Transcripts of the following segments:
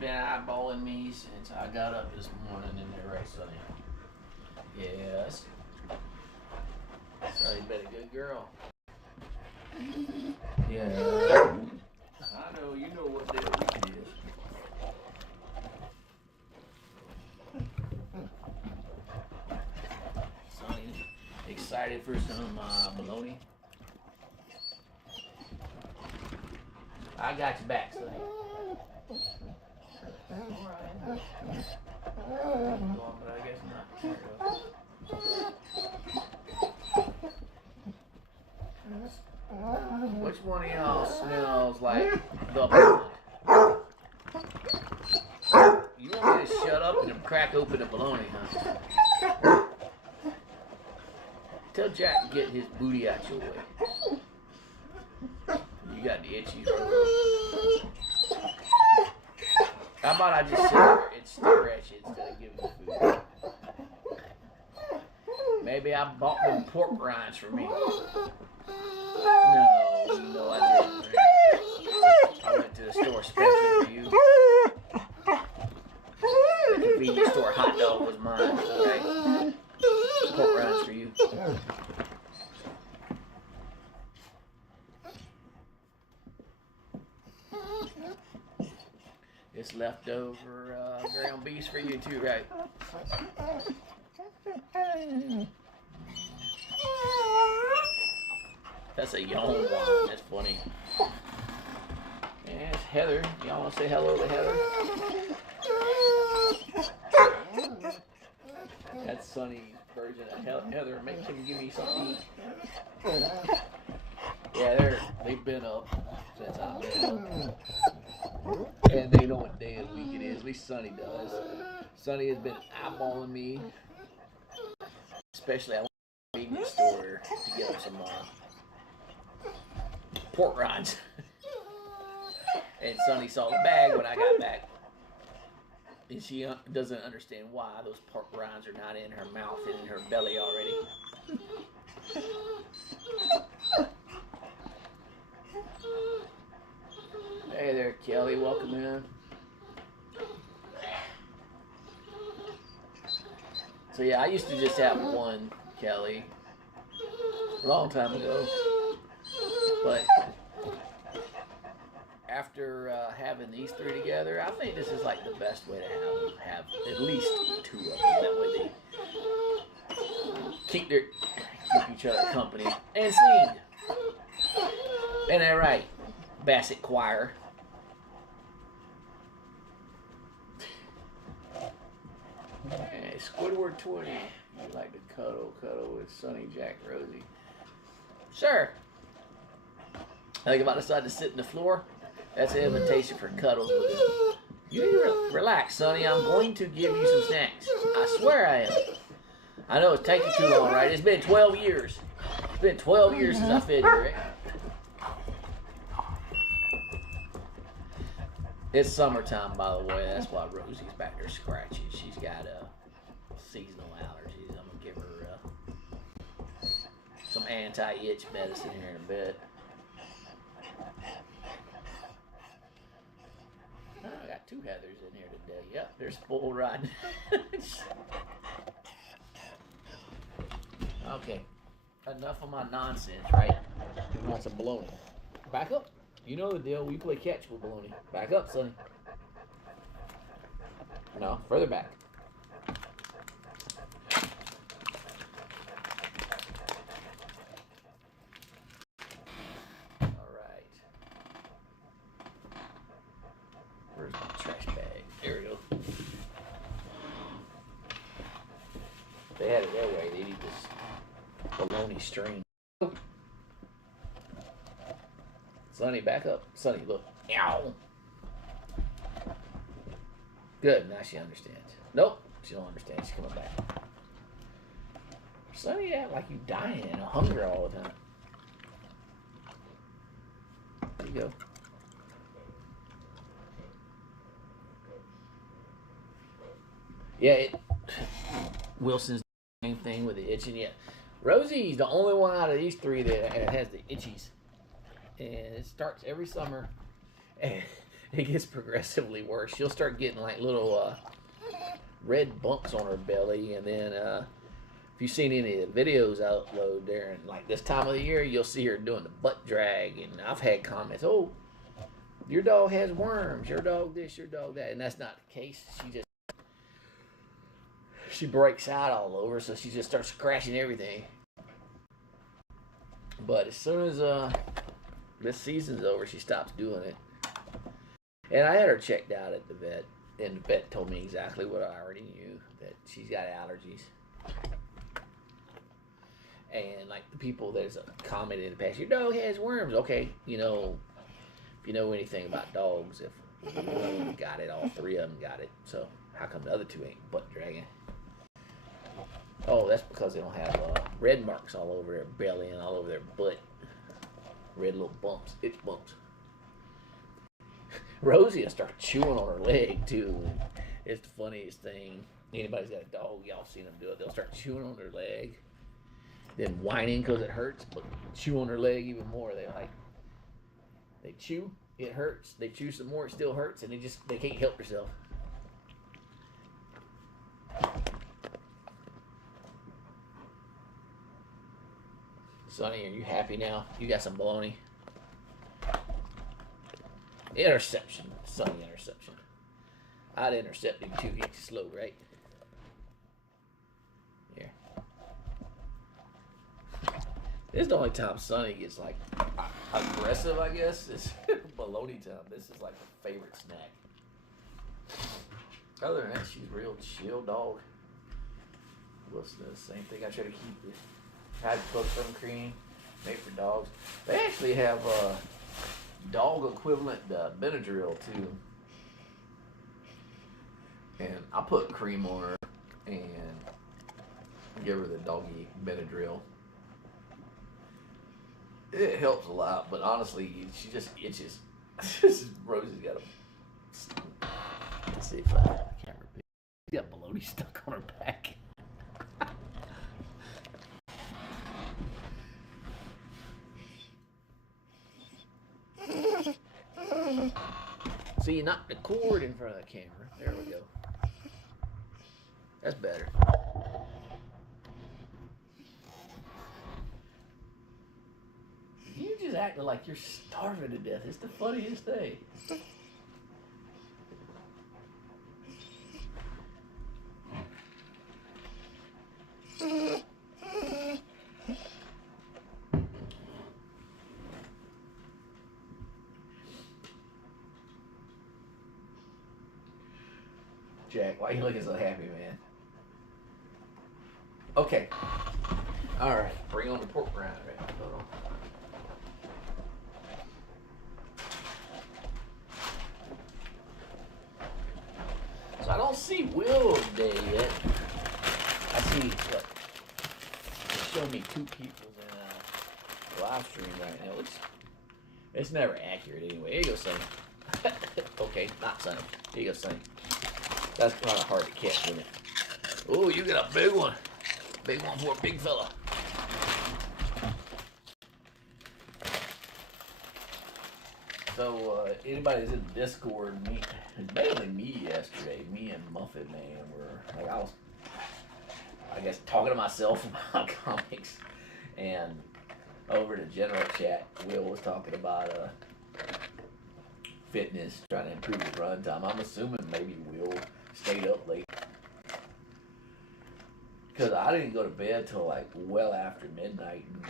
been eyeballing me since I got up this morning in there, right, Sonny? Yes. Sonny's been a good girl. Yeah. I know, you know what day of the week it is. Sonny, excited for some bologna? I got your back, Sonny. Alright. But I guess not. Which one of y'all smells like the pond? You want me to shut up and crack open a bologna, huh? Tell Jack to get his booty out your way. You got the itchy. How about I just sit there and stare at you instead of giving you food? Maybe I bought them pork rinds for me. No, I didn't. I went to the store special for you. The convenience store hot dog was mine, right? Pork rinds for you. It's leftover ground beef for you too, right? That's a yawn one. That's funny. Yeah, it's Heather. Y'all want to say hello to Heather? That's Sonny's version of Heather. Make him give me something to eat. Yeah, they've been up since I've been up. And they know what day of the week it is. At least Sonny does. Sonny has been eyeballing me. Especially I went to the convenience store to get up some pork rinds. And Sonny saw the bag when I got back. And she doesn't understand why those pork rinds are not in her mouth and in her belly already. Hey there, Kelly. Welcome in. So yeah, I used to just have one Kelly a long time ago. But after having these three together, I think this is like the best way to have at least two of them. That way they keep each other company and sing. Ain't that right, Basset Choir? Hey, Squidward 20. You like to cuddle with Sonny, Jack, Rosie. Sure. I think if I decide to sit in the floor, that's an invitation for cuddles with him. You need to relax, Sonny. I'm going to give you some snacks. I swear I am. I know it's taking too long, right? It's been 12 years. It's been 12 years since I fed you, right? It's summertime, by the way. That's why Rosie's back there scratching. She's got seasonal allergies. I'm going to give her some anti-itch medicine here in a bit. Oh, I got two Heathers in here today. Yep, they're spoiled rotten. Okay, enough of my nonsense, right? We want some bologna. Back up. You know the deal. We play catch with bologna. Back up, Sonny. No, further back. All right. Where's my trash bag? There we go. If they had it their way, they need this bologna string. Sonny, back up. Sonny, look. Ow. Good. Now she understands. Nope. She don't understand. She's coming back. Sonny, act like you dying of hunger all the time. There you go. Yeah, Wilson's the same thing with the itching. Yeah. Rosie's the only one out of these three that has the itchies. And it starts every summer. And it gets progressively worse. She'll start getting like little red bumps on her belly, and then if you've seen any of the videos I upload during like this time of the year, you'll see her doing the butt drag, and I've had comments, "Oh, your dog has worms. Your dog this, your dog that," and that's not the case. She breaks out all over, so she just starts scratching everything. But as soon as this season's over, she stops doing it. And I had her checked out at the vet, and the vet told me exactly what I already knew, that she's got allergies. And like the people that's commented in the past, your dog has worms. Okay, if you know anything about dogs, if one got it, all three of them got it. So how come the other two ain't butt dragging? Oh, that's because they don't have red marks all over their belly and all over their butt. Red little bumps, itch bumps. Rosie will start chewing on her leg too. It's the funniest thing. Anybody's got a dog, y'all seen them do it. They'll start chewing on their leg, then whining because it hurts, but chew on their leg even more. They chew, it hurts. They chew some more, it still hurts, and they can't help themselves. Sonny, are you happy now? You got some baloney. Interception. Sonny interception. I'd intercept him too. He's slow, right? Here. This is the only time Sonny gets like aggressive, I guess. It's baloney time. This is like a favorite snack. Other than that, she's a real chill dog. Wilson does the same thing. I try to keep it. Had cook some cream, made for dogs. They actually have dog equivalent Benadryl too. And I put cream on her and give her the doggy Benadryl. It helps a lot, but honestly, she just itches. Rosie's got a. Let's see if I can't repeat. She got baloney stuck on her back. So you knocked the cord in front of the camera. There we go. That's better. You just acting like you're starving to death. It's the funniest thing. Jack, why are you looking so happy, man? Okay. All right. Bring on the pork rind. Right. Hold on. So I don't see Will today yet. I see what? They showed me two people in a live stream right now. It's never accurate anyway. Here you go, Sonny. Okay, not Sonny. Here you go, Sonny. That's kind of hard to catch, isn't it? Oh, you got a big one. Big one for a big fella. So, anybody that's in the Discord, mainly me yesterday, me and Muffin Man were, like, I guess, talking to myself about comics. And over the general chat, Will was talking about fitness, trying to improve his run time. I'm assuming maybe Will stayed up late. Because I didn't go to bed till like well after midnight, and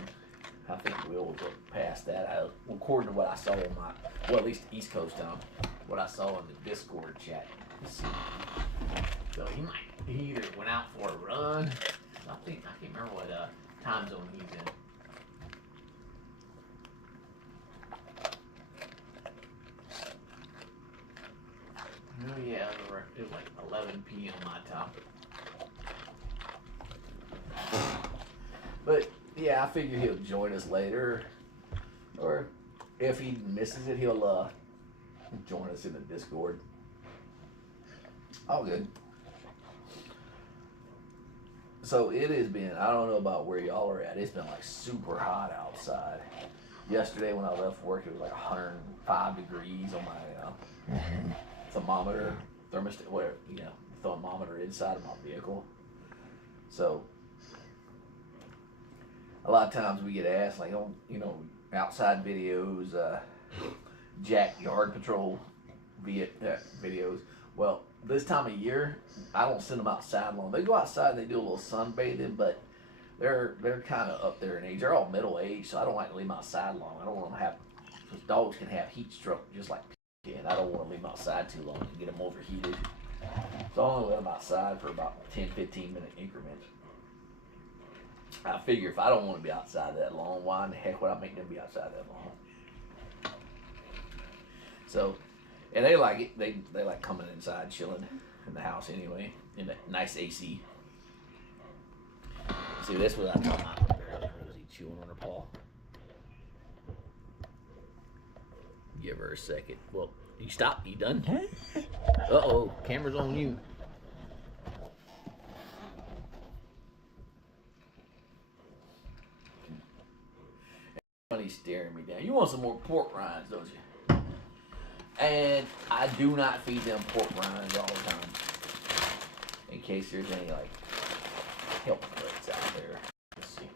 I think Will was up past that. According to what I saw in at least East Coast time, what I saw in the Discord chat. So he either went out for a run. I can't remember what time zone he's in. Oh yeah, it was like 11 p.m. my time. But yeah, I figure he'll join us later, or if he misses it, he'll join us in the Discord. All good. So it has been, I don't know about where y'all are at, it's been like super hot outside. Yesterday when I left work, it was like 105 degrees on my thermometer, thermostat, whatever, thermometer inside of my vehicle. So a lot of times we get asked, like, oh, outside videos, Jack Yard Patrol videos. Well, this time of year, I don't send them outside long. They go outside, they do a little sunbathing, but they're kind of up there in age. They're all middle age, so I don't like to leave them outside long. I don't want them to have, because dogs can have heat stroke just like people can. I don't want to leave them outside too long and get them overheated. So I only let them outside for about 10-15 minute increments. I figure if I don't want to be outside that long, why in the heck would I make them be outside that long? So, and they like it. They like coming inside, chilling in the house anyway, in the nice AC. See, that's what I'm talking about. Rosie chewing on her paw. Give her a second. Well, you stop. You done? Uh-oh. Camera's on you. Everybody's staring me down. You want some more pork rinds, don't you? And I do not feed them pork rinds all the time. In case there's any, like, health threats out there. Let's see.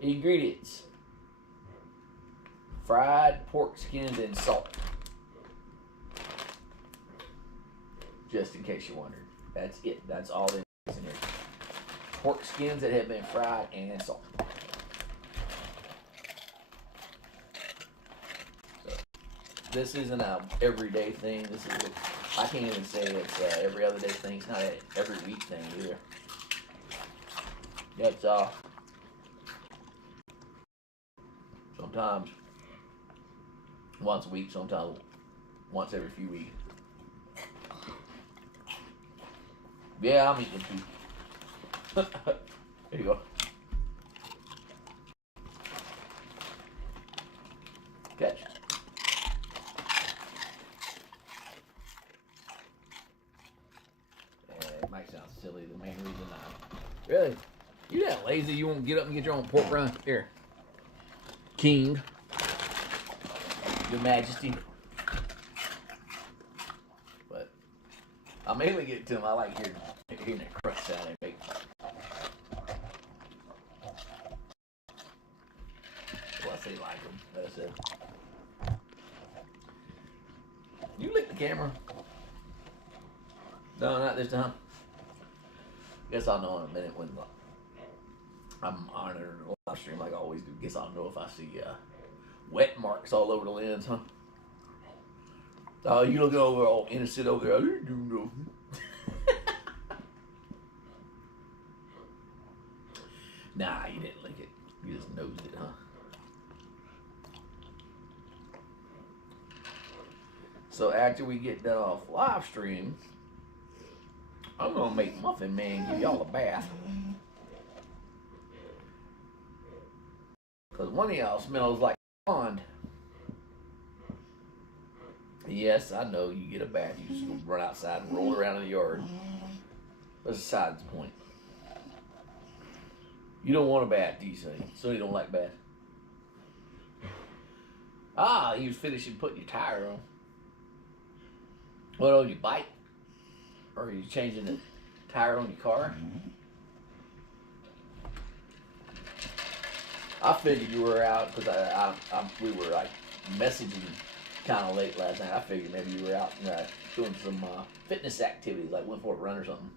Ingredients. Fried pork skins and salt. Just in case you wondered. That's it. That's all there is in here. Pork skins that have been fried and salt. So, this isn't a everyday thing. This is I can't even say it's every other day thing. It's not an every week thing either. That's sometimes once a week, sometimes once every few weeks. Yeah, I'm eating too. There you go. Catch. It might sound silly. The main reason really, you that lazy? You won't get up and get your own pork rind? Here, King, Your Majesty. But I mainly get it to him. I like hearing that crunch sound they make. Well, I say like them. That's it. You lick the camera. No, not this time. Guess I'll know in a minute when I'm on a live stream like I always do. Guess I'll know if I see wet marks all over the lens, huh? Oh, you looking over all innocent over there. I didn't do nothing. Nah, you didn't lick it. You just nosed it, huh? So after we get done off live stream, I'm gonna make Muffin Man give y'all a bath. Cause one of y'all smells like a pond. Yes, I know you get a bath, you just go run outside and roll around in the yard. That's besides the point. You don't want a bath, do you, Sonny? Sonny don't like baths. Ah, you was finishing putting your tire on. What, on your bike? Or are you changing the tire on your car? I figured you were out because we were like messaging kind of late last night. I figured maybe you were out doing some fitness activities, like went for a run or something.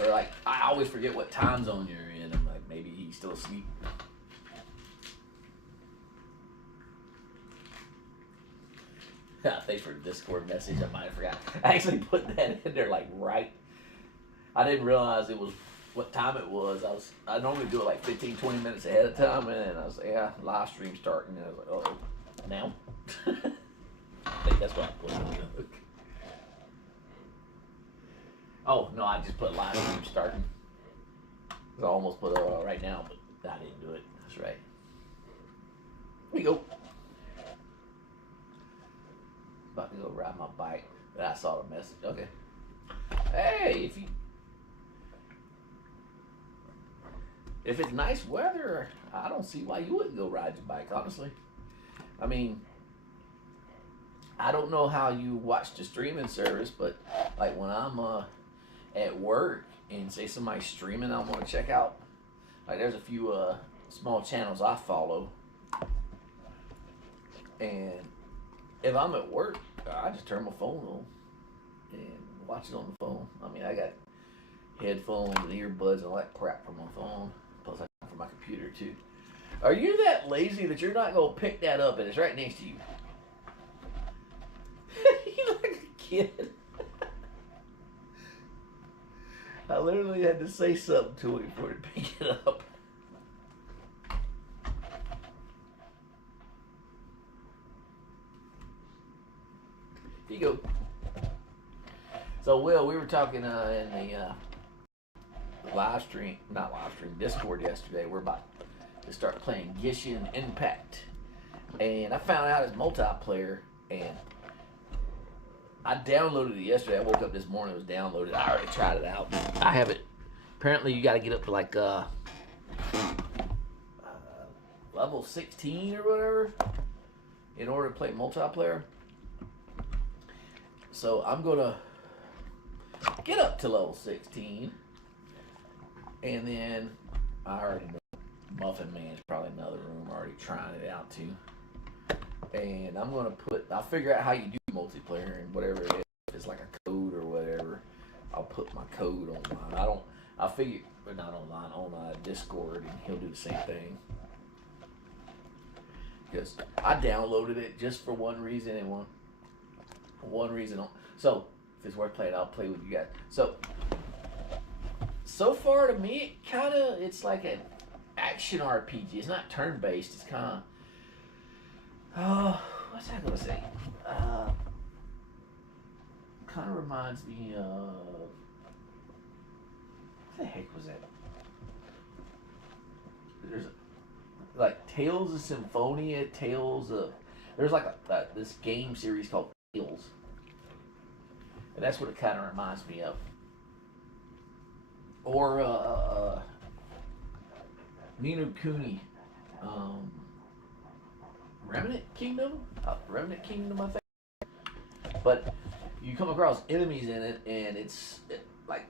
Or like, I always forget what time zone you're in. I'm like, maybe he's still asleep. Thanks for the Discord message. I might have forgot. I actually put that in there like right. I didn't realize it was what time it was. I normally do it like 15-20 minutes ahead of time, and I was like, yeah, live stream starting. And I was like, oh, now? I think that's what I put in there. Oh, no, I just put live stream starting. I almost put right now, but I didn't do it. That's right. Here you go. About to go ride my bike, but I saw the message. Okay. Hey, if you If it's nice weather, I don't see why you wouldn't go ride your bike, honestly. I mean, I don't know how you watch the streaming service, but like when I'm at work and say somebody's streaming I want to check out, like there's a few small channels I follow, and if I'm at work, I just turn my phone on and watch it on the phone. I mean, I got headphones and earbuds and all that crap from my phone, plus I got from my computer too. Are you that lazy that you're not gonna pick that up and it's right next to you? You look like a kid. I literally had to say something to him for it to pick it up. Here you go. So, Will, we were talking in the Discord yesterday. We're about to start playing Genshin Impact. And I found out it's multiplayer, and I downloaded it yesterday. I woke up this morning, it was downloaded. I already tried it out. I have it. Apparently, you got to get up to like level 16 or whatever in order to play multiplayer. So I'm gonna get up to level 16, and then I already know Muffin Man's probably in another room already trying it out too. And I'll figure out how you do multiplayer and whatever it is. If it's like a code or whatever, I'll put my code online. I'll figure, but not online, on Discord, and he'll do the same thing. Because I downloaded it just for one reason and one reason. So if it's worth playing, I'll play with you guys. So far to me, it's like an action RPG. It's not turn based. It's kind of what's I gonna say? Kind of reminds me of what the heck was that? There's like Tales of Symphonia, there's like this game series called Tales, and that's what it kind of reminds me of. Or Ni no Kuni, Remnant Kingdom, I think. But you come across enemies in it, and like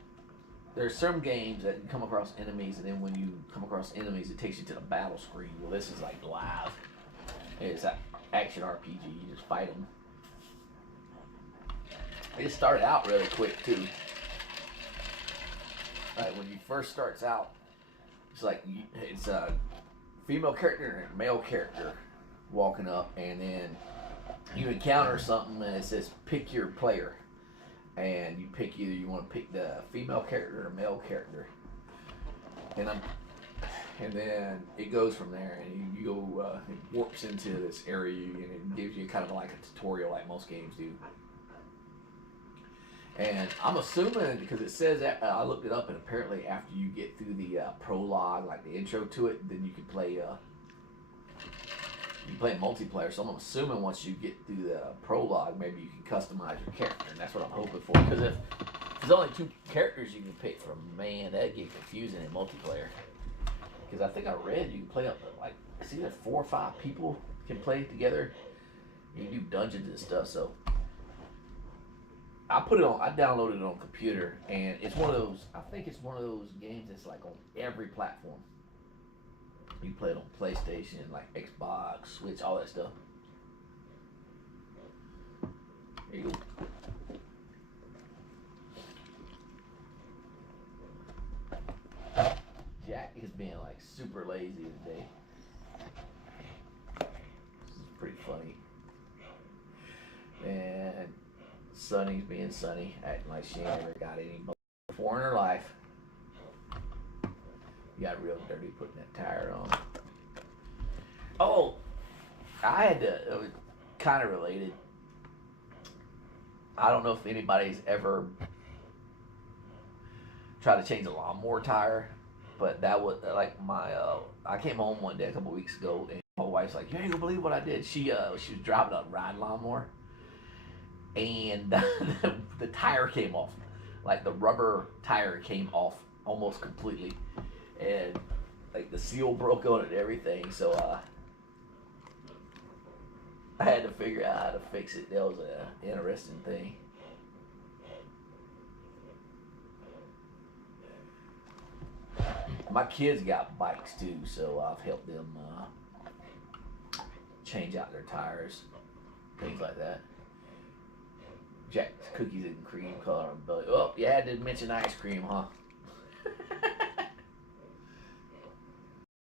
there's some games that you come across enemies, and then when you come across enemies, it takes you to the battle screen. Well, this is like live. It's an action RPG. You just fight them. It started out really quick too. Like when you first starts out, it's a female character and a male character walking up, and then you encounter something, and it says pick your player, and you pick either you want to pick the female character or male character, and then it goes from there, and you go it warps into this area, and it gives you kind of like a tutorial like most games do. And I'm assuming, because it says that, I looked it up, and apparently after you get through the prologue, like the intro to it, then you can play multiplayer. So I'm assuming once you get through the prologue, maybe you can customize your character, and that's what I'm hoping for. Because if there's only 2 characters you can pick from, man, that'd get confusing in multiplayer. Because I think I read you can play up to like, it's either 4 or 5 people can play together. You can do dungeons and stuff. So I downloaded it on computer, and it's one of those. I think it's one of those games that's like on every platform. You can play it on PlayStation, like Xbox, Switch, all that stuff. There you go. Jack is being like super lazy today. This is pretty funny. And Sunny's being Sunny, acting like she ain't ever got any before in her life. You got real dirty putting that tire on. Oh, it was kind of related. I don't know if anybody's ever tried to change a lawnmower tire, but that was like I came home one day a couple weeks ago, and my wife's like, "You ain't gonna believe what I did." She was driving a ride lawnmower, and the tire came off. Like the rubber tire came off almost completely, and like the seal broke on it and everything. So I had to figure out how to fix it. That was an interesting thing. My kids got bikes too, so I've helped them change out their tires, things like that. Jack's cookies and cream color belly. Oh, you had to mention ice cream, huh?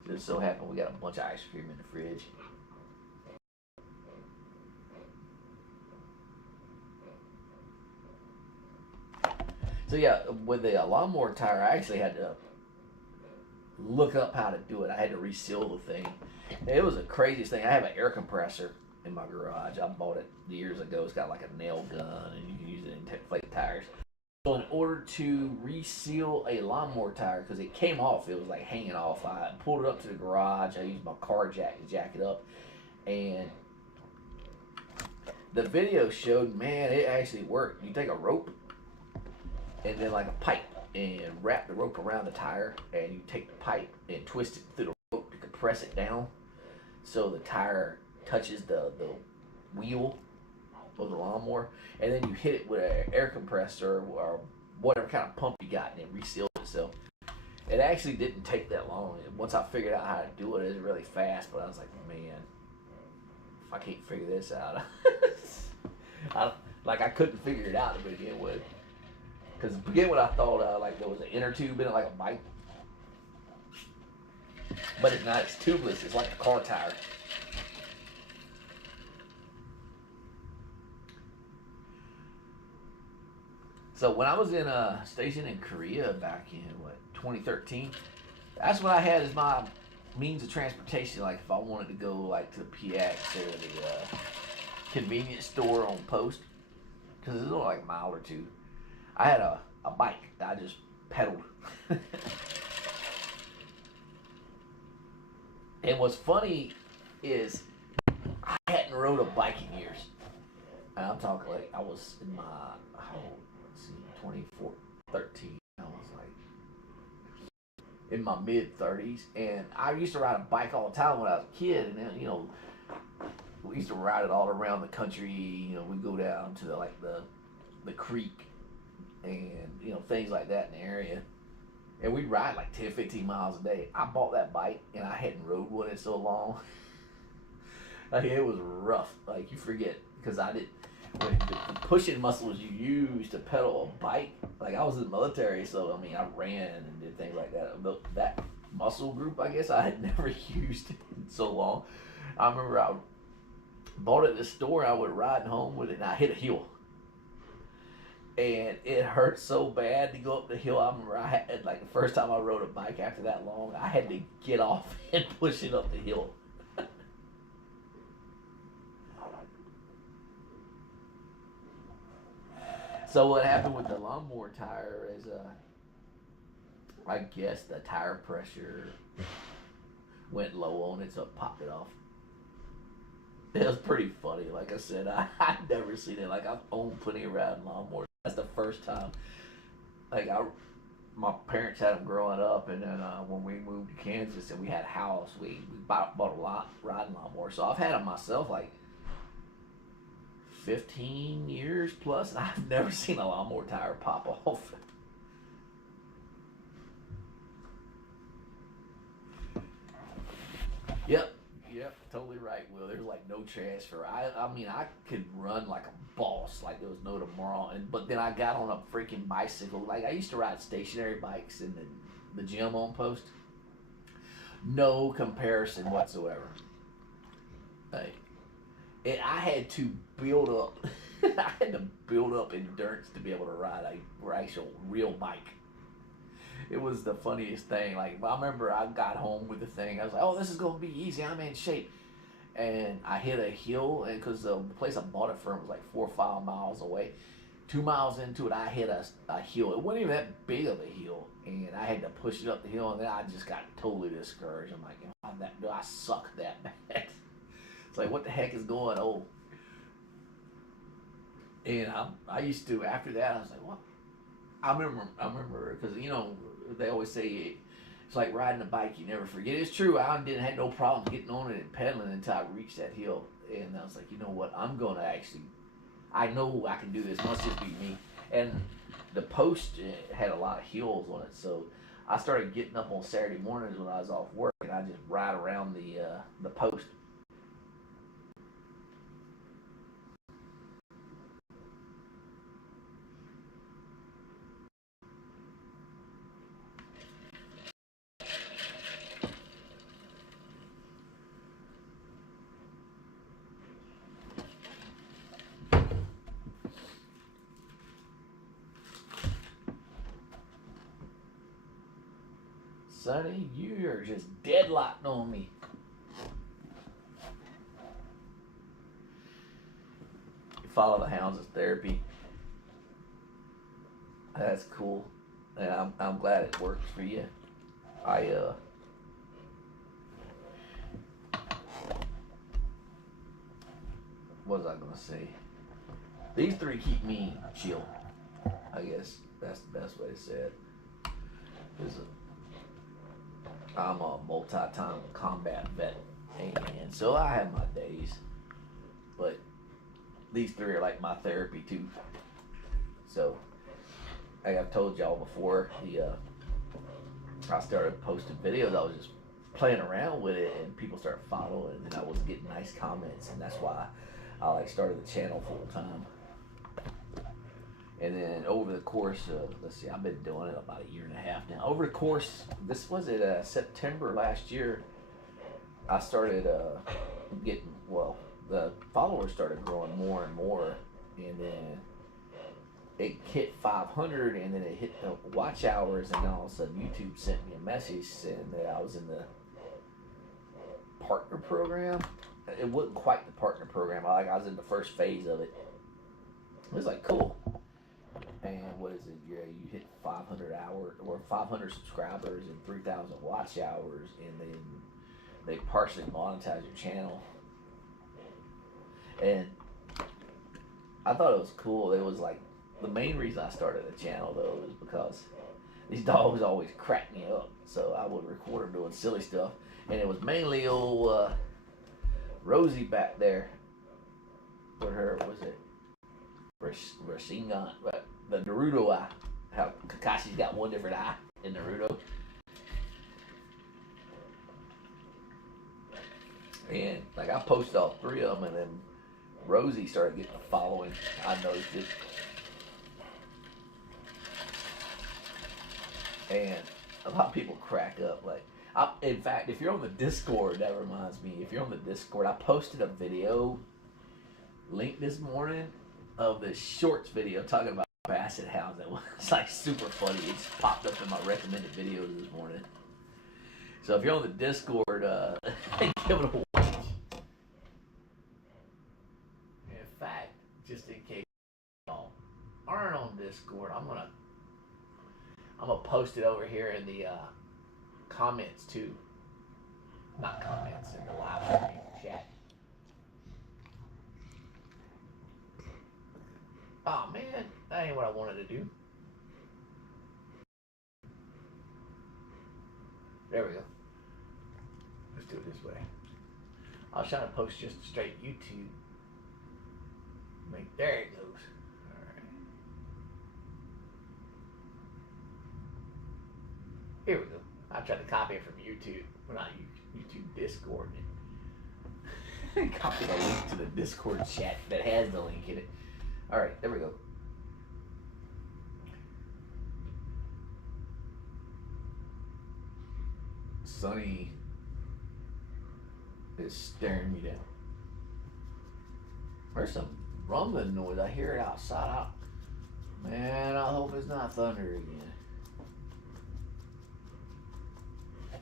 Just so happened we got a bunch of ice cream in the fridge. So yeah, with the lawnmower tire, I actually had to look up how to do it. I had to reseal the thing. It was the craziest thing. I have an air compressor in my garage. I bought it years ago. It's got like a nail gun, and you can use it in inflate tires. So in order to reseal a lawnmower tire, because it came off, it was like hanging off. I pulled it up to the garage. I used my car jack to jack it up, and the video showed, man, it actually worked. You take a rope and then like a pipe and wrap the rope around the tire, and you take the pipe and twist it through the rope to compress it down so the tire touches the wheel of the lawnmower, and then you hit it with an air compressor or whatever kind of pump you got, and it reseals itself. It actually didn't take that long. Once I figured out how to do it, it was really fast, but I was like, man, if I can't figure this out, I couldn't figure it out to begin with. Because to begin with, I thought like there was an inner tube in it, like a bike. But it's not. It's tubeless. It's like a car tire. So when I was in a station in Korea back in 2013, that's what I had as my means of transportation. Like if I wanted to go like to the PX or the convenience store on post, because it's only like a mile or two. I had a bike that I just pedaled. And what's funny is I hadn't rode a bike in years. And I'm talking like I was in my, 2013. I was like in my mid 30s. And I used to ride a bike all the time when I was a kid. And then, we used to ride it all around the country. We'd go down to the creek and things like that in the area, and we'd ride like 10-15 miles a day. I bought that bike and I hadn't rode one in so long. Like it was rough. Like you forget, because I did when the pushing muscles you use to pedal a bike. Like I was in the military, so I mean I ran and did things like that. That muscle group, I guess, I had never used in so long. I remember I bought it at the store. I was riding home with it, and I hit a hill. And it hurt so bad to go up the hill. I remember I had, like the first time I rode a bike after that long, I had to get off and push it up the hill. So what happened with the lawnmower tire is, I guess the tire pressure went low on it, so it popped it off. It was pretty funny. Like I said, I'd never seen it. Like I've owned plenty of riding lawnmowers. That's the first time. Like my parents had them growing up, and then when we moved to Kansas and we had a house, we bought a lot riding lawnmower. So I've had them myself like 15 years plus, and I've never seen a lawnmower tire pop off. Yep, totally right, Will. There's like no transfer. I mean, I could run like a boss, like there was no tomorrow. But then I got on a freaking bicycle. Like I used to ride stationary bikes in the gym on post. No comparison whatsoever. Like, I had to build up. I had to build up endurance to be able to ride a actual real bike. It was the funniest thing. Like I remember I got home with the thing. I was like, "Oh, this is gonna be easy. I'm in shape." And I hit a hill, and because the place I bought it from was like 4 or 5 miles away. 2 miles into it, I hit a hill. It wasn't even that big of a hill, and I had to push it up the hill. And then I just got totally discouraged. I'm like, "Do I suck that bad?" It's like, what the heck is going on? And I used to, after that, I was like, what? I remember, because they always say It's like riding a bike, you never forget. It's true, I didn't have no problem getting on it and pedaling until I reached that hill. And I was like, you know what, I'm going to actually, I know I can do this, must just be me. And the post had a lot of hills on it, so I started getting up on Saturday mornings when I was off work, and I just ride around the post. Sonny, you are just deadlocked on me. You follow the hounds as therapy. That's cool. And I'm glad it works for you. What was I gonna say? These three keep me chill. I guess that's the best way to say it. I'm a multi-time combat vet, and so I have my days. But these three are like my therapy too. So, like I've told y'all before, I started posting videos. I was just playing around with it, and people started following, and I was getting nice comments, and that's why I started the channel full time. And then over the course of, let's see, I've been doing it about 1.5 years now. Over the course, this was it September last year, I started getting, well, the followers started growing more and more, and then it hit 500, and then it hit the watch hours, and then all of a sudden YouTube sent me a message saying that I was in the partner program. It wasn't quite the partner program. I was in the first phase of it. It was like, cool. And what is it? Yeah, you hit 500 hours or 500 subscribers and 3,000 watch hours, and then they partially monetize your channel. And I thought it was cool. It was like the main reason I started the channel though is because these dogs always crack me up. So I would record them doing silly stuff, and it was mainly old Rosie back there. What her was it? Rashingan, the Naruto eye. How Kakashi's got one different eye in Naruto. And like I posted all three of them, and then Rosie started getting a following. I noticed it. And a lot of people crack up. Like, in fact, if you're on the Discord, that reminds me. If you're on the Discord, I posted a video link this morning of this shorts video talking about Basset hounds. That was like super funny. It just popped up in my recommended videos this morning. So if you're on the Discord, give it a watch. In fact, just in case y'all aren't on Discord, I'm gonna post it over here in the comments too. Not comments, in the live stream chat. Oh man, that ain't what I wanted to do. There we go. Let's do it this way. I was trying to post just straight YouTube. There it goes. Alright. Here we go. I tried to copy it from YouTube. Well, not YouTube, Discord. Copy the link to the Discord chat that has the link in it. Alright, there we go. Sonny is staring me down. There's some rumbling noise. I hear it outside. Man, I hope it's not thunder again.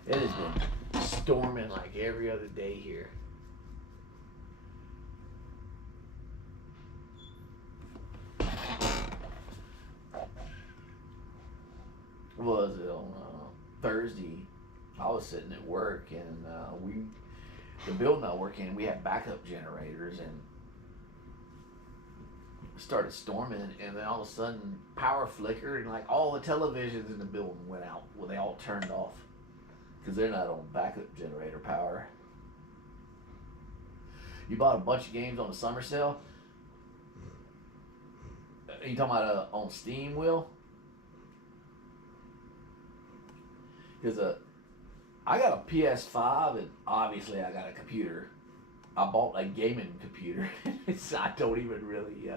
It has been storming like every other day here. Was it on Thursday? I was sitting at work, and the building I work in, we had backup generators, and it started storming, and then all of a sudden power flickered, and like all the televisions in the building went out. Well, they all turned off. because they're not on backup generator power. You bought a bunch of games on the summer sale? Are you talking about on Steam, Will? Because I got a PS5 and obviously I got a computer. I bought a gaming computer. So I don't even really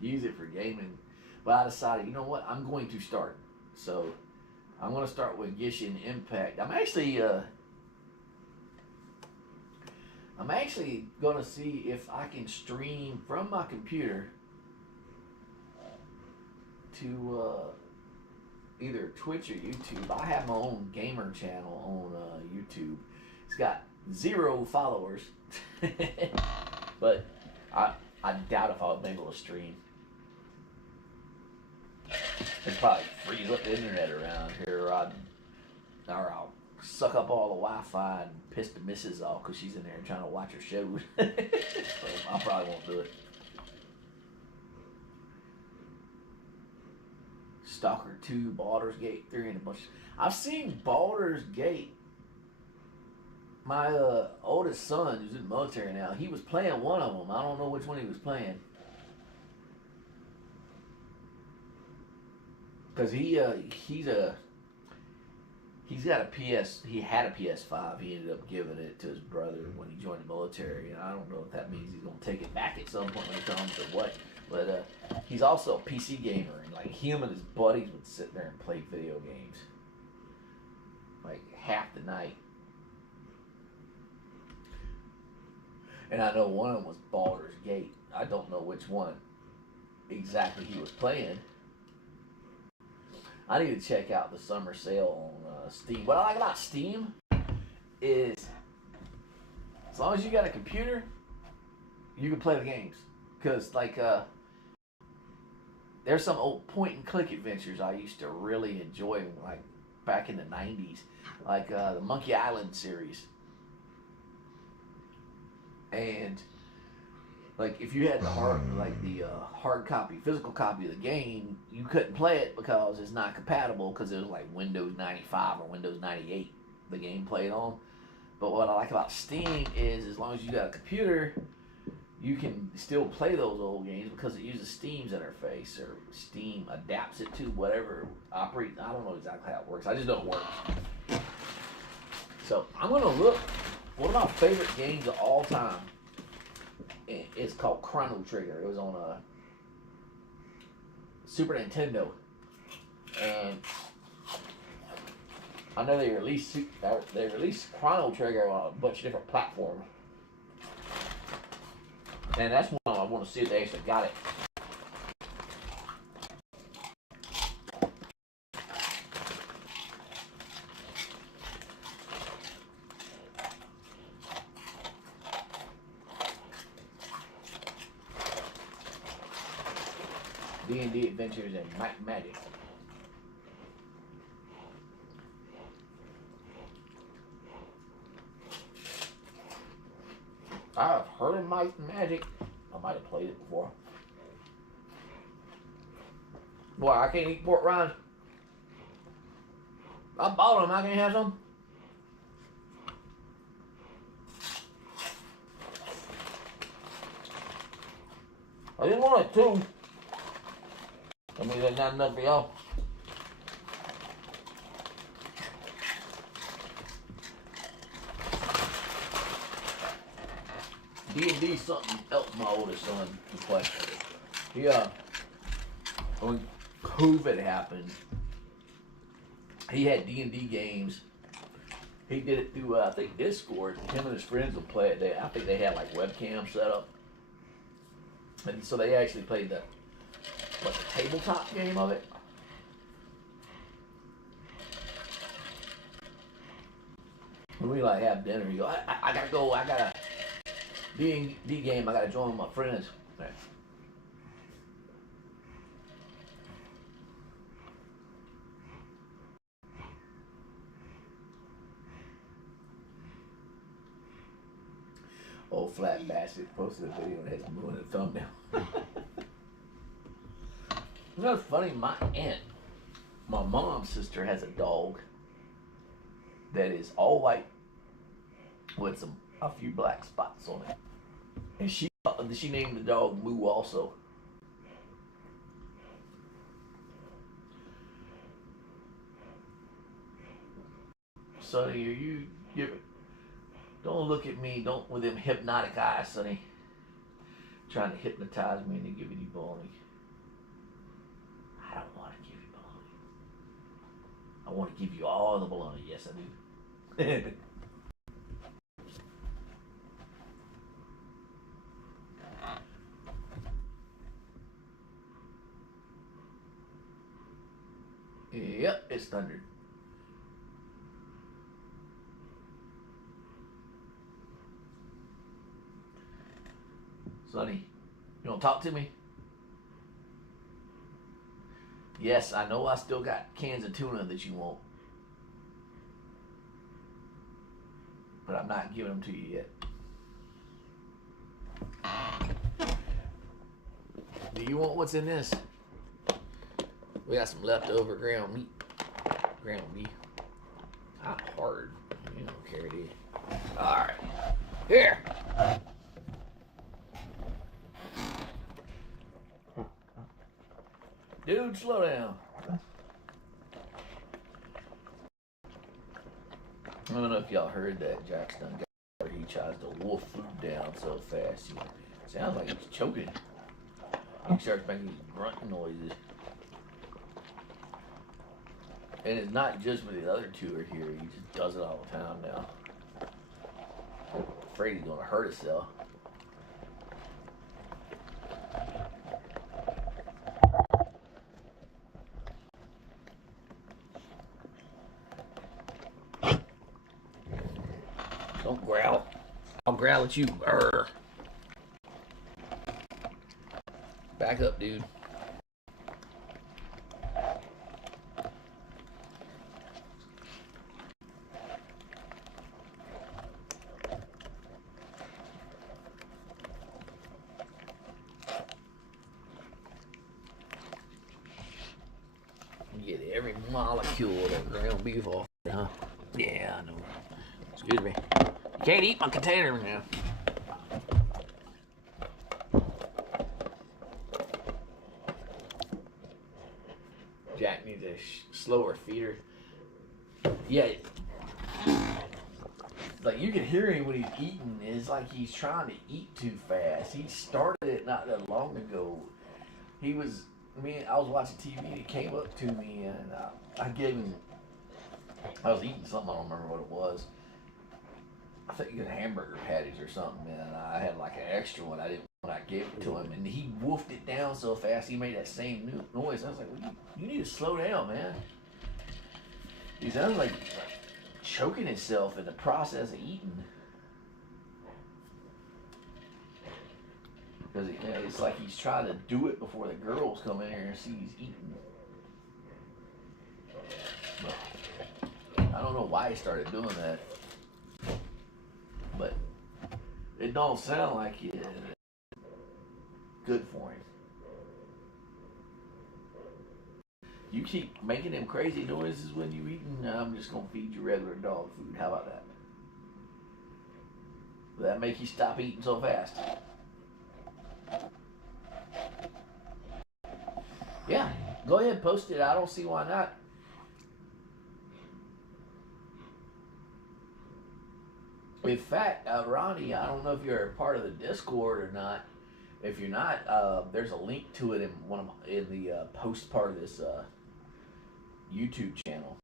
use it for gaming. But I decided, you know what? I'm going to start. So I'm going to start with Genshin Impact. I'm actually going to see if I can stream from my computer to either Twitch or YouTube. I have my own gamer channel on YouTube. It's got 0 followers, but I doubt if I'll be able to stream. It'd probably freeze up the internet around here, or I'll suck up all the Wi-Fi and piss the missus off because she's in there trying to watch her shows. So I probably won't do it. Stalker 2, Baldur's Gate 3, and a bunch. I've seen Baldur's Gate. My oldest son, who's in the military now, he was playing one of them. I don't know which one he was playing. Because he had a PS5. He ended up giving it to his brother when he joined the military. And I don't know if that means he's going to take it back at some point when he comes or what. But he's also a PC gamer. And like him and his buddies would sit there and play video games. Like half the night. And I know one of them was Baldur's Gate. I don't know which one exactly he was playing. I need to check out the summer sale on Steam. What I like about Steam is as long as you got a computer, you can play the games. Because, like, there's some old point-and-click adventures I used to really enjoy, like, back in the 90s. Like, the Monkey Island series. And like if you had the hard copy, physical copy of the game, you couldn't play it because it's not compatible because it was like Windows 95 or Windows 98 the game played on. But what I like about Steam is as long as you got a computer, you can still play those old games because it uses Steam's interface or Steam adapts it to whatever operating. I don't know exactly how it works. I just know it works. So I'm gonna look. One of my favorite games of all time is called Chrono Trigger. It was on a Super Nintendo, and I know they released Chrono Trigger on a bunch of different platforms, and that's one I want to see if they actually got it. D&D Adventures and Might and Magic. I've heard of Might and Magic. I might have played it before. Boy, I can't eat pork rinds. I bought them. I can't have some. I didn't want it too. I mean, that's not enough for y'all. D&D something else my oldest son to play. When COVID happened, he had D&D games. He did it through, I think, Discord. Him and his friends would play it. I think they had like webcam set up. And so they actually played the tabletop game of it. When we like have dinner, you go, I gotta go, I got a D&D game, I gotta join with my friends. Okay. Old Flat Basset posted a video and has moving the thumbnail. You know what's funny? My aunt, my mom's sister, has a dog. that is all white with a few black spots on it. And she named the dog Moo also. Sonny, you don't look at me, don't with them hypnotic eyes, Sonny. Trying to hypnotize me into giving you baloney. I don't want to give you baloney. I want to give you all the baloney. Yes, I do. Yep, it's thundered. Sonny, you want to talk to me? Yes, I know I still got cans of tuna that you want. But I'm not giving them to you yet. Do you want what's in this? We got some leftover ground meat. Ground beef. Not hard. You don't care, do you? Alright. Here! Dude, slow down. I don't know if y'all heard that Jack's done got where he tries to wolf food down so fast. He sounds like he's choking. He starts making these grunting noises. And it's not just when the other two are here. He just does it all the time now. I'm afraid he's going to hurt himself. Don't growl. I'll growl at you. Arr. Back up, dude. You get every molecule of that ground beef off, huh? Yeah, I know. Excuse me. You can't eat my container now. Jack needs a slower feeder. Yeah. Like you can hear him when he's eating. It's like he's trying to eat too fast. He started it not that long ago. I was watching TV. He came up to me and I gave him. I was eating something. I don't remember what it was. I think it was hamburger patties or something. And I had like an extra one. I didn't. When I gave it to him, and he woofed it down so fast, he made that same noise. I was like, well, you need to slow down, man. He sounds like choking himself in the process of eating. Because it's like he's trying to do it before the girls come in here and see he's eating. But I don't know why he started doing that. But it don't sound like it. Good for him. You keep making them crazy noises when you eating, I'm just gonna feed you regular dog food. How about that? Will that make you stop eating so fast? Yeah, go ahead, post it. I don't see why not. In fact, Ronnie, I don't know if you're a part of the Discord or not. If you're not, there's a link to it in the post part of this YouTube channel.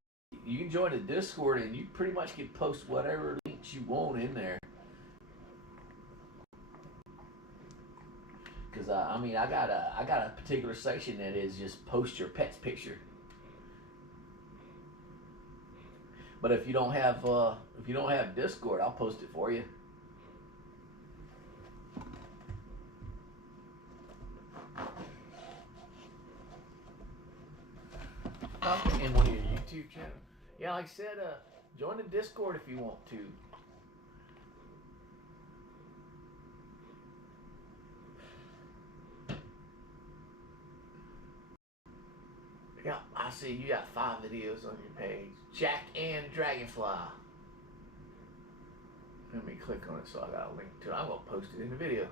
You can join the Discord and you pretty much can post whatever links you want in there. Cause I got a particular section that is just post your pet's picture. But if you don't have Discord, I'll post it for you. In one of your YouTube channels. Yeah, like I said, join the Discord if you want to. Yeah. I see you got 5 videos on your page. Jack and Dragonfly. Let me click on it so I got a link to it. I'm going to post it in the video.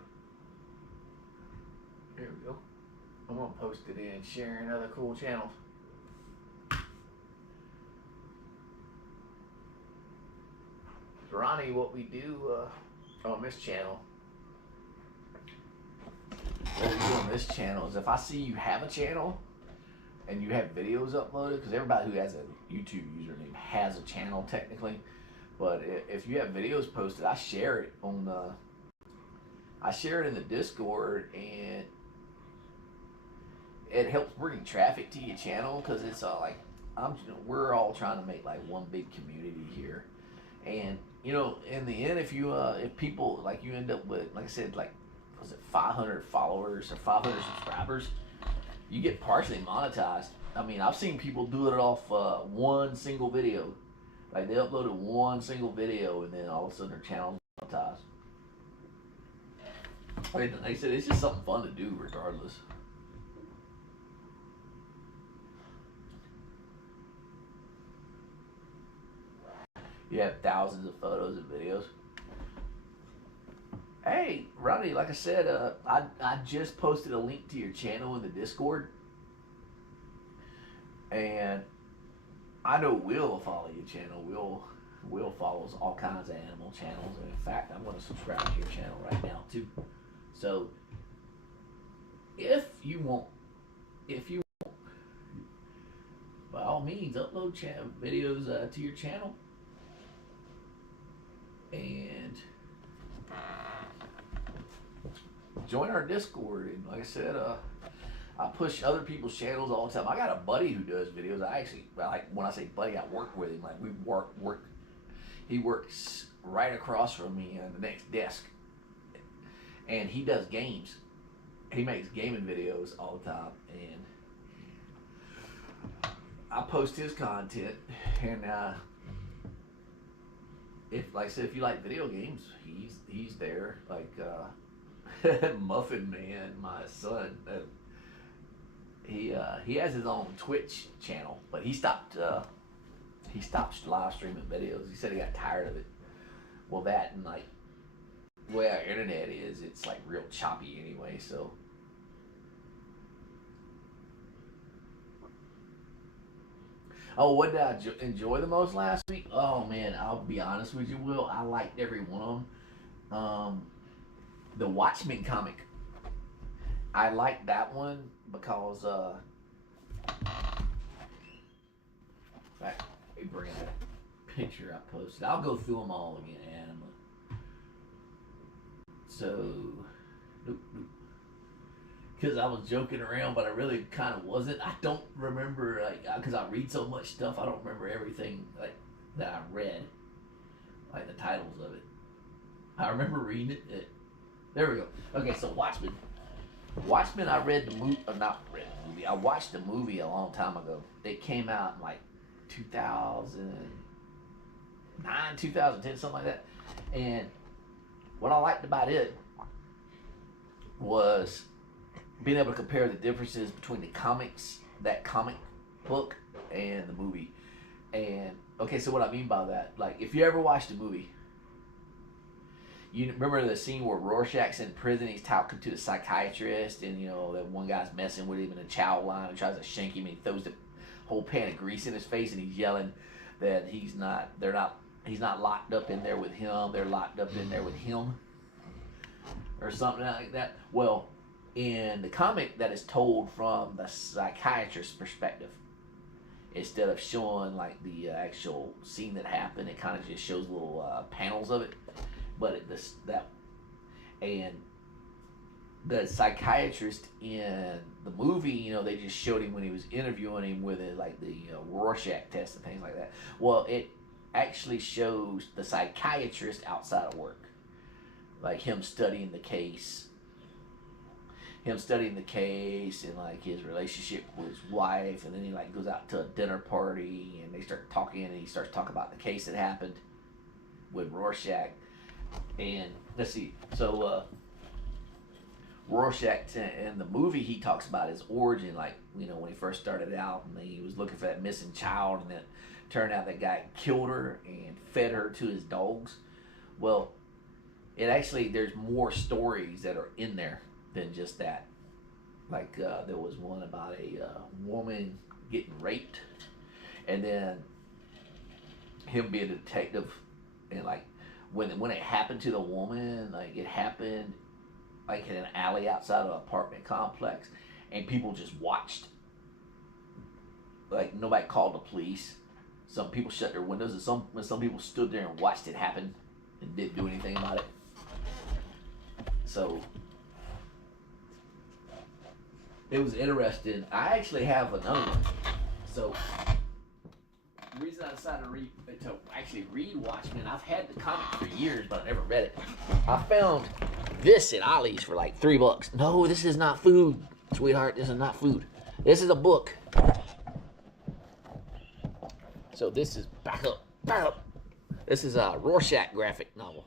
Here we go. I'm going to post it in sharing other cool channels. Ronnie, what we do on this channel, is if I see you have a channel and you have videos uploaded, because everybody who has a YouTube username has a channel technically, but if you have videos posted, I share it on I share it in the Discord, and it helps bring traffic to your channel, because it's like we're all trying to make like one big community here. And you know, in the end, if people like, you end up with, like I said, like, was it 500 followers or 500 subscribers, you get partially monetized. I mean, I've seen people do it off one single video. Like, they uploaded one single video, and then all of a sudden their channel's monetized. I mean, like I said, it's just something fun to do regardless. You have thousands of photos and videos. Hey, Ronnie, like I said, I just posted a link to your channel in the Discord. And I know Will will follow your channel. Will follows all kinds of animal channels. And in fact, I'm going to subscribe to your channel right now, too. So, if you want, by all means, upload videos to your channel. And join our Discord. And like I said, I push other people's channels all the time. I got a buddy who does videos. When I say buddy, I work with him. Like, we work. He works right across from me on the next desk, and he does games. He makes gaming videos all the time, and I post his content. And like I said, if you like video games, he's there. Like Muffin Man, my son, he has his own Twitch channel, but he stopped live streaming videos. He said he got tired of it. Well, that, and like the way our internet is, it's like real choppy anyway. So what did I enjoy the most last week? Oh man, I'll be honest with you, Will. I liked every one of them. The Watchmen comic, I liked that one because in fact, let me bring a picture I posted. I'll go through them all again, Anima. So, because I was joking around, but I really kind of wasn't. I don't remember, like, because I read so much stuff, I don't remember everything like that I read, like the titles of it. I remember reading it. There we go. Okay, so Watchmen. I read the movie, not read the movie. I watched the movie a long time ago. It came out in like 2009, 2010, something like that. And what I liked about it was being able to compare the differences between the comics, that comic book, and the movie. And okay, so what I mean by that, like, if you ever watched the movie, you remember the scene where Rorschach's in prison, he's talking to the psychiatrist, and you know that one guy's messing with him in a chow line and tries to shank him, and he throws the whole pan of grease in his face, and he's yelling that he's not locked up in there with him, they're locked up in there with him, or something like that. Well, in the comic, that is told from the psychiatrist's perspective. Instead of showing like the actual scene that happened, it kind of just shows little panels of it. But and the psychiatrist in the movie, you know, they just showed him when he was interviewing him with it, like the Rorschach test and things like that. Well, it actually shows the psychiatrist outside of work, like him studying the case, and like his relationship with his wife, and then he like goes out to a dinner party and they start talking, and he starts talking about the case that happened with Rorschach. And let's see, so Rorschach in the movie, he talks about his origin, like, you know, when he first started out and he was looking for that missing child, and then turned out that guy killed her and fed her to his dogs. Well, it actually, there's more stories that are in there than just that. Like, there was one about a woman getting raped, and then him being a detective, and like when it happened to the woman, like it happened like in an alley outside of an apartment complex, and people just watched. Like nobody called the police. Some people shut their windows, and some people stood there and watched it happen and didn't do anything about it. So it was interesting. I actually have another one. So the reason I decided to actually read Watchmen, I've had the comic for years, but I never read it. I found this at Ollie's for like $3. No, this is not food, sweetheart. This is not food. This is a book. So this is back up. This is a Rorschach graphic novel.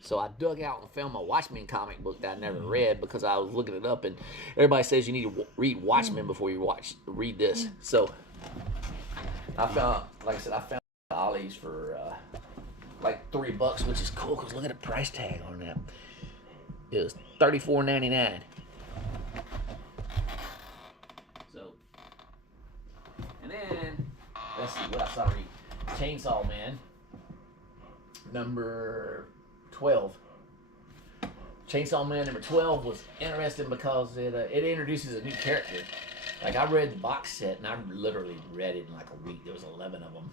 So I dug out and found my Watchmen comic book that I never read because I was looking it up, and everybody says you need to read Watchmen before you read this. So I found, like I said, I found Ollie's for like $3, which is cool because look at the price tag on that. It was $34.99. So, and then let's see what else I read. Chainsaw Man, number 12. Chainsaw Man number 12 was interesting because it introduces a new character. Like I read the box set and I literally read it in like a week. There was 11 of them,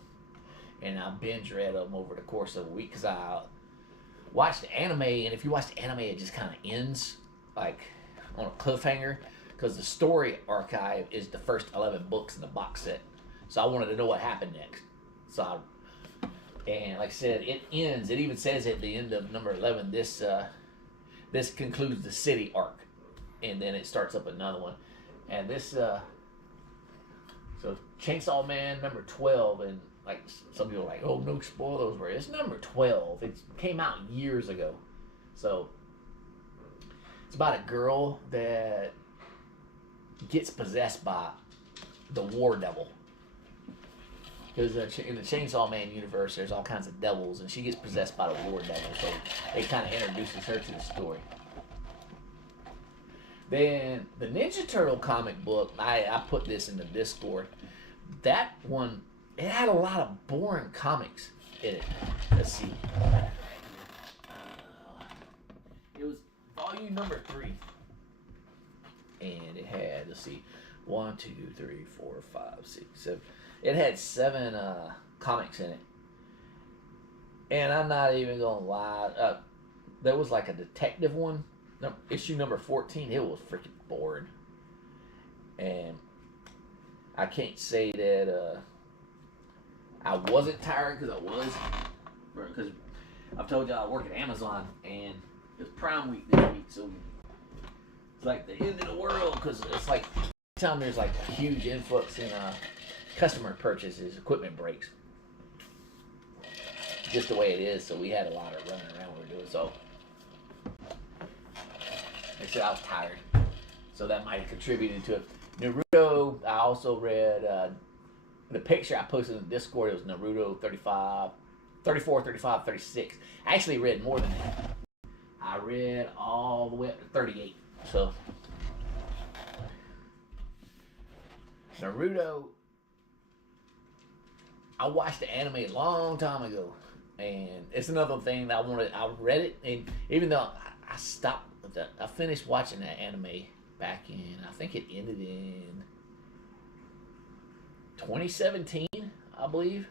and I binge read them over the course of a week because I watched the anime. And if you watch the anime, it just kind of ends like on a cliffhanger because the story archive is the first 11 books in the box set. So I wanted to know what happened next. And like I said, it ends. It even says at the end of number 11, this concludes the city arc, and then it starts up another one. And this, so Chainsaw Man number 12, and like some people are like, oh, no spoilers, where it's number 12. It came out years ago. So it's about a girl that gets possessed by the War Devil. Because in the Chainsaw Man universe, there's all kinds of devils, and she gets possessed by the War Devil. So it kind of introduces her to the story. Then the Ninja Turtle comic book, I put this in the Discord. That one, it had a lot of boring comics in it. Let's see. It was volume number 3. And it had, let's see, 1, 2, 3, 4, 5, 6, 7. It had 7 comics in it. And I'm not even going to lie. There was like a detective one. Issue number 14, it was freaking boring. And I can't say that I wasn't tired, because I was. Because I've told y'all I work at Amazon, and it's Prime Week this week, so it's like the end of the world, because it's like anytime there's like a huge influx in customer purchases, equipment breaks. Just the way it is, so we had a lot of running around we were doing, so I said I was tired, so that might have contributed to it. Naruto, I also read the picture I posted in the Discord. It was Naruto 34, 35, 36. I actually read more than that. I read all the way up to 38. So Naruto, I watched the anime a long time ago, and it's another thing that I read it, and even though I stopped. I finished watching that anime back in, I think it ended in 2017, I believe.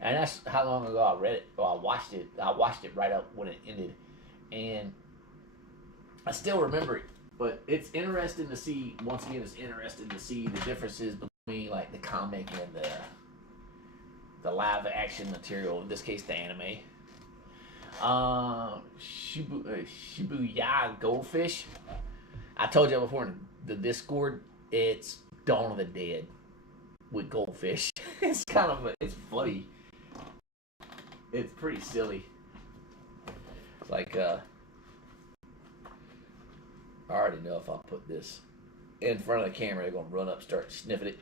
And that's how long ago I read it, or I watched it. I watched it right up when it ended. And I still remember it. But it's interesting to see, once again, it's interesting to see the differences between like the comic and the live action material, in this case the anime. Shibuya Goldfish. I told you before in the Discord, it's Dawn of the Dead with goldfish. It's kind of, it's funny. It's pretty silly. It's like, I already know if I put this in front of the camera, they're going to run up and start sniffing it.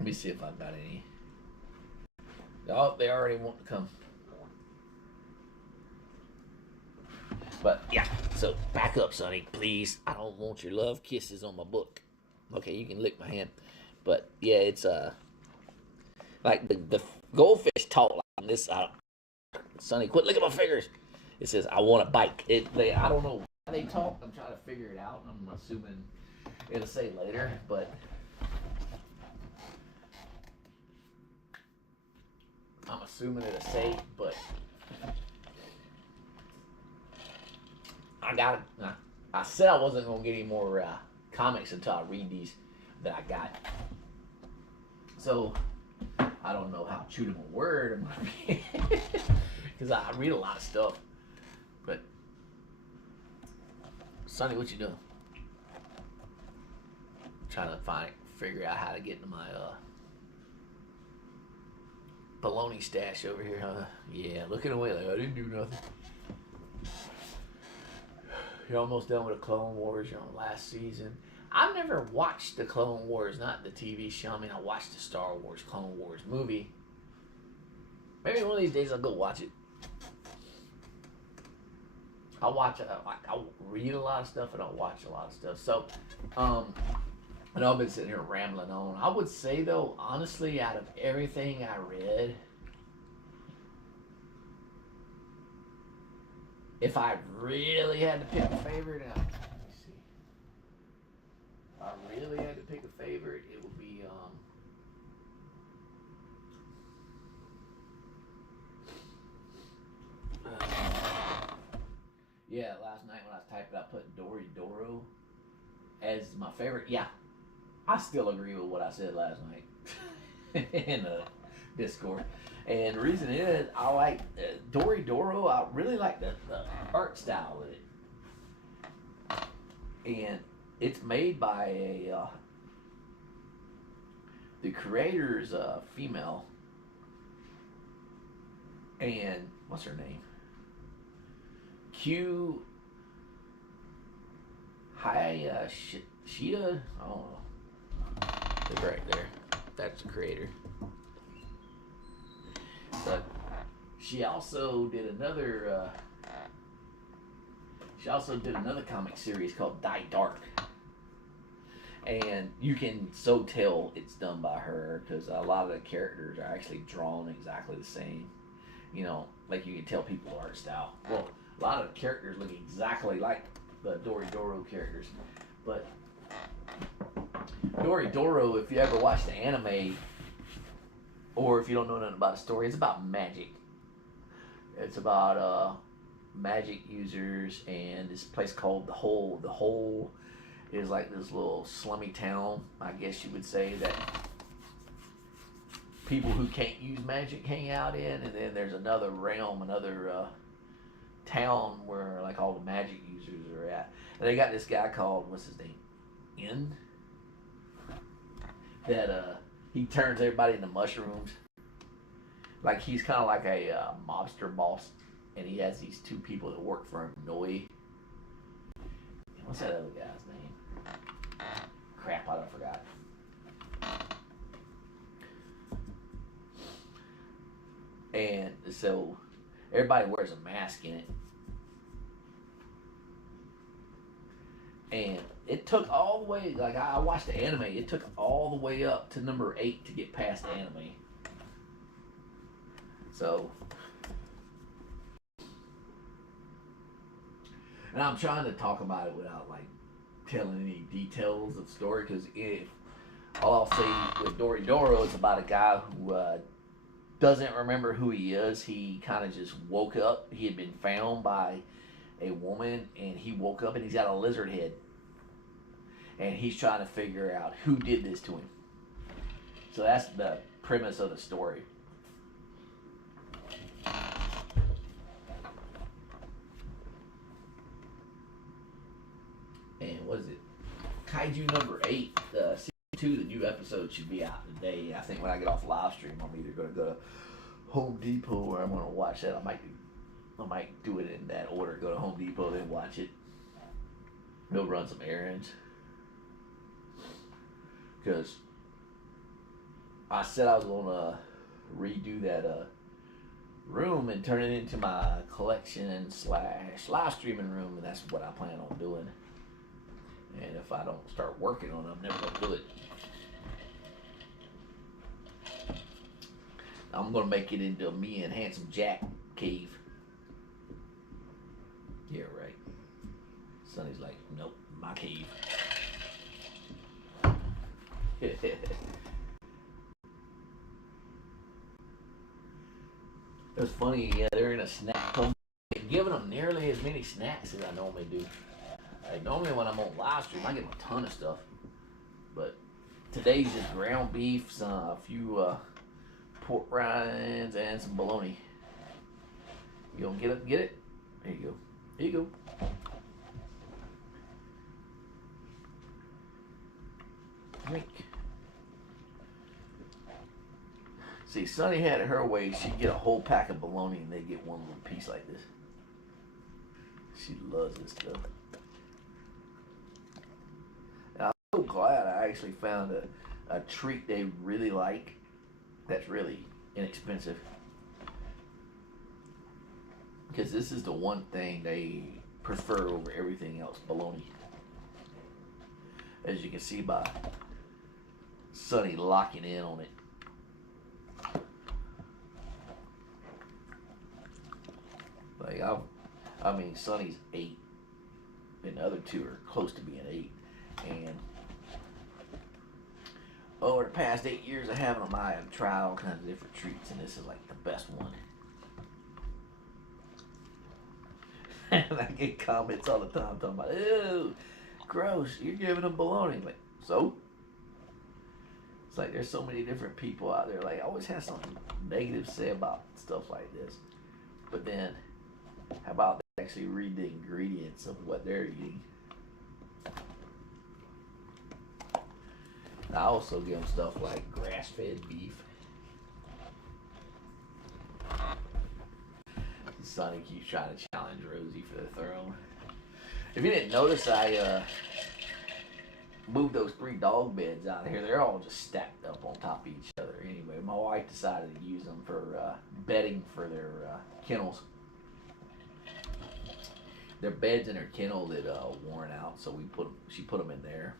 Let me see if I've got any. Oh, they already want to come. But yeah, so back up, Sonny, please. I don't want your love kisses on my book. Okay, you can lick my hand. But yeah, it's like the goldfish talk like this. Sonny, quit licking my fingers. It says I want a bite. I don't know why they talk. I'm trying to figure it out. I'm assuming it'll say later, but I'm assuming it'll say. But I said I wasn't gonna get any more comics until I read these that I got. So I don't know how true to my word I'm gonna be because I read a lot of stuff. But Sonny, what you doing? Trying to figure out how to get into my baloney stash over here, huh? Yeah, looking away like I didn't do nothing. You're almost done with the Clone Wars. You're on last season. I've never watched the Clone Wars, not the TV show. I mean, I watched the Star Wars Clone Wars movie. Maybe one of these days I'll go watch it. I watch it. I read a lot of stuff and I watch a lot of stuff. So, I know I've been sitting here rambling on. I would say though, honestly, out of everything I read, if I really had to pick a favorite, let me see. If I really had to pick a favorite, it would be yeah, last night when I was typing, I put Dory Doro as my favorite. Yeah, I still agree with what I said last night in the Discord. And the reason is, I like Dory Doro. I really like the art style with it. And it's made by the creator's female. And what's her name? Q. Shida? I don't know. It's right there. That's the creator. But she also did another. She also did another comic series called Die Dark, and you can so tell it's done by her because a lot of the characters are actually drawn exactly the same. You know, like you can tell people's art style. Well, a lot of the characters look exactly like the Dory Doro characters, but Dory Doro, if you ever watched the anime, or if you don't know nothing about the story, it's about magic. It's about magic users and this place called The Hole. The Hole is like this little slummy town, I guess you would say, that people who can't use magic hang out in. And then there's another realm, another town where like all the magic users are at. And they got this guy called, what's his name? N? That he turns everybody into mushrooms. Like he's kind of like a mobster boss, and he has these two people that work for him. Noi. What's that other guy's name? Crap, I forgot. And so everybody wears a mask in it. And it took all the way, like I watched the anime, it took all the way up to number 8 to get past the anime. So, and I'm trying to talk about it without like telling any details of the story, because if all I'll say with Dory Doro, it's about a guy who doesn't remember who he is. He kind of just woke up. He had been found by a woman, and he woke up and he's got a lizard head. And he's trying to figure out who did this to him. So that's the premise of the story. And what is it? Kaiju number 8, season 2, the new episode should be out today. I think when I get off live stream, I'm either going to go to Home Depot where I'm gonna watch that. I might do it in that order. Go to Home Depot, then watch it. Go run some errands. Because I said I was gonna redo that room and turn it into my collection / live streaming room, and that's what I plan on doing. And if I don't start working on it, I'm never gonna do it. I'm gonna make it into me and Handsome Jack cave. Yeah, right. Sonny's like, nope, my cave. It was funny, yeah, they're in a snack home. Giving them nearly as many snacks as I normally do. Like normally when I'm on live stream, I get a ton of stuff. But today's just ground beef, a few pork rinds, and some bologna. You gonna get it? There you go. Here you go. Drink. See, Sonny had it her way. She'd get a whole pack of bologna and they'd get one little piece like this. She loves this stuff. And I'm so glad I actually found a treat they really like that's really inexpensive. Because this is the one thing they prefer over everything else, bologna. As you can see by Sonny locking in on it. Like I mean, Sonny's 8, and the other two are close to being 8. And over the past 8 years of having them, I have tried all kinds of different treats, and this is like the best one. And I get comments all the time talking about, ew, gross, you're giving them bologna. Like, so? It's like there's so many different people out there. Like, I always have something negative to say about stuff like this. But then, how about they actually read the ingredients of what they're eating? I also give them stuff like grass-fed beef. Sonny keeps trying to challenge Rosie for the throne. If you didn't notice, I moved those 3 dog beds out of here. They're all just stacked up on top of each other. Anyway, my wife decided to use them for bedding for their kennels. Their beds in their kennel that worn out, so she put them in there.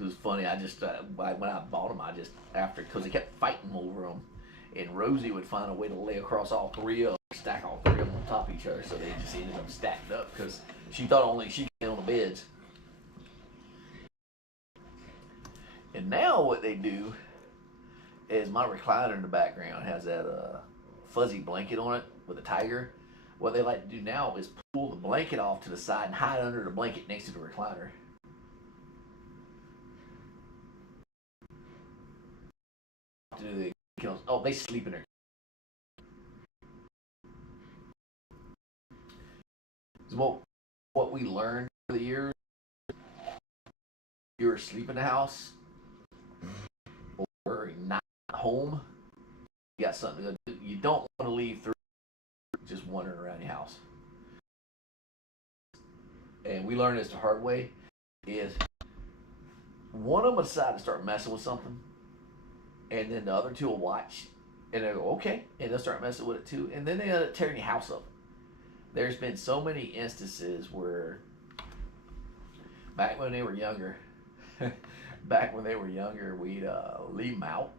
It was funny. I just when I bought them, because they kept fighting over them, and Rosie would find a way to lay across all 3 of them, stack all 3 of them on top of each other, so they just ended up stacked up because she thought only she could get on the beds. And now what they do is my recliner in the background has that fuzzy blanket on it with a tiger. What they like to do now is pull the blanket off to the side and hide under the blanket next to the recliner. Oh, they sleep in there. So what we learned over the years, you're asleep in the house or not home, you got something to do. You don't want to leave through just wandering around your house. And we learned this the hard way, is one of them will decide to start messing with something, and then the other 2 will watch, and they'll go, okay, and they'll start messing with it too, and then they end up tearing your house up. There's been so many instances where back when they were younger, we'd leave them out,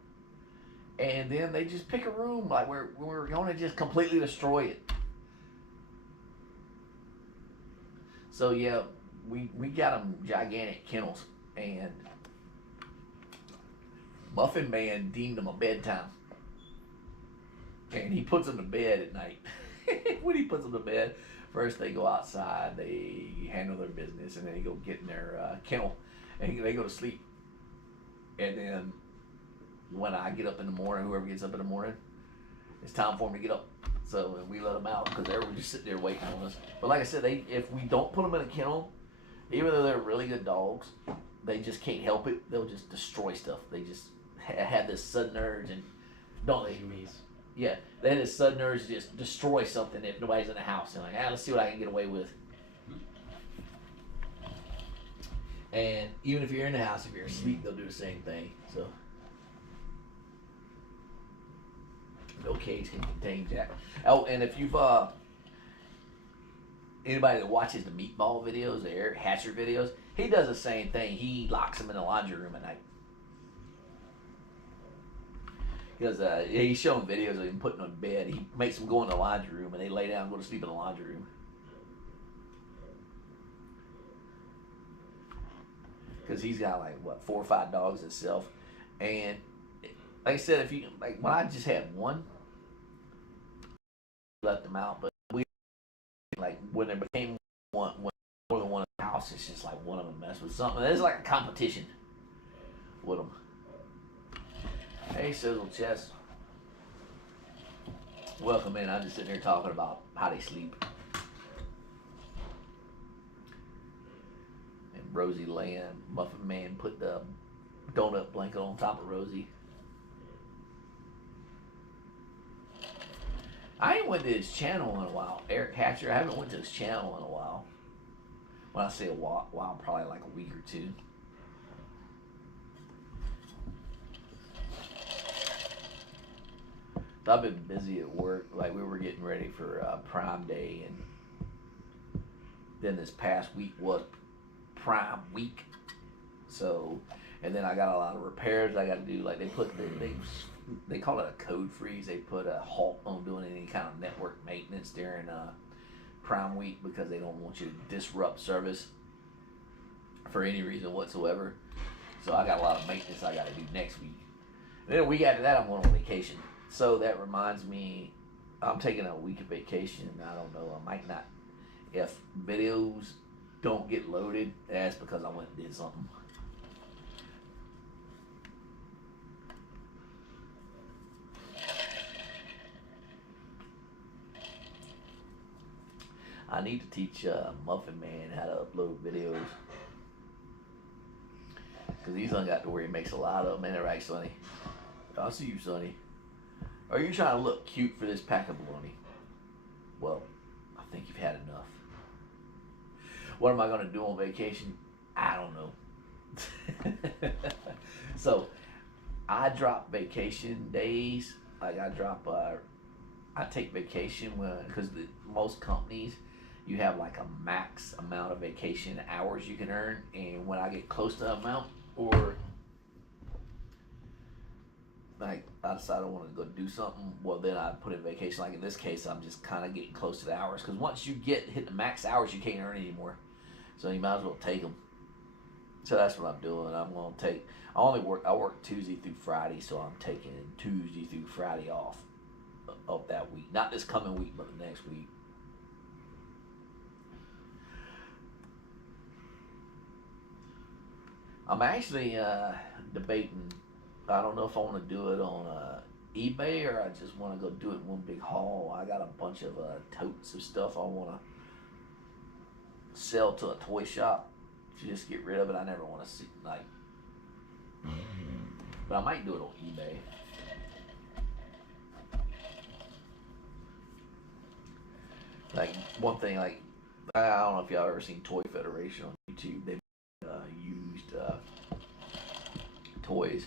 and then they just pick a room like we're going to just completely destroy it. So yeah, we got them gigantic kennels, and Muffin Man deemed them a bedtime, and he puts them to bed at night. When he puts them to bed, first they go outside, they handle their business, and then they go get in their kennel, and they go to sleep. And then when I get up in the morning, whoever gets up in the morning, it's time for them to get up. So we let them out because they were just sitting there waiting on us. But like I said, if we don't put them in a kennel, even though they're really good dogs, they just can't help it. They'll just destroy stuff. They just had this sudden urge, and don't they? Jeez. Yeah, they had this sudden urge to just destroy something if nobody's in the house. And like, let's see what I can get away with. And even if you're in the house, if you're asleep, they'll do the same thing. So no cage can contain Jack. Oh, and if you've anybody that watches the meatball videos, the Eric Hatcher videos, he does the same thing. He locks them in the laundry room at night. Because he's showing videos of him putting them in bed. He makes them go in the laundry room, and they lay down and go to sleep in the laundry room. Because he's got like 4 or 5 dogs himself, and like I said, if you like, when I just had one, left them out, but we like when there became one, when more than one in the house, it's just like one of them mess with something. There's like a competition with them. Hey, Sizzle Chest, welcome in. I'm just sitting here talking about how they sleep. Rosie laying, Muffin Man put the donut blanket on top of Rosie. I ain't went to his channel in a while. Eric Hatcher, I haven't went to his channel in a while. When I say a while, probably like a week or two. So I've been busy at work. Like we were getting ready for Prime Day, and then this past week was Prime week, so, and then I got a lot of repairs I got to do. Like they call it a code freeze. They put a halt on doing any kind of network maintenance during Prime week because they don't want you to disrupt service for any reason whatsoever. So I got a lot of maintenance I got to do next week. And then a week after that, I'm going on vacation. So that reminds me, I'm taking a week of vacation. I don't know. I might not. If videos don't get loaded, that's because I went and did something. I need to teach Muffin Man how to upload videos. Because he's done got to where he makes a lot of them. Ain't it right, Sonny? I'll see you, Sonny. Are you trying to look cute for this pack of bologna? Well, I think you've had enough. What am I going to do on vacation? I don't know. So, I drop vacation days. Like I take vacation because most companies, you have like a max amount of vacation hours you can earn. And when I get close to that amount, or like I decide I want to go do something, well then I put in vacation. Like in this case, I'm just kind of getting close to the hours. Because once you hit the max hours, you can't earn anymore. So you might as well take them. So that's what I'm doing. I'm going to take, I work Tuesday through Friday, so I'm taking Tuesday through Friday off of that week. Not this coming week, but the next week. I'm actually debating, I don't know if I want to do it on eBay or I just want to go do it in one big haul. I got a bunch of totes of stuff I want to sell to a toy shop to just get rid of it. I never want to see like, but I might do it on eBay. Like one thing, like I don't know if y'all ever seen Toy Federation on YouTube. They used toys.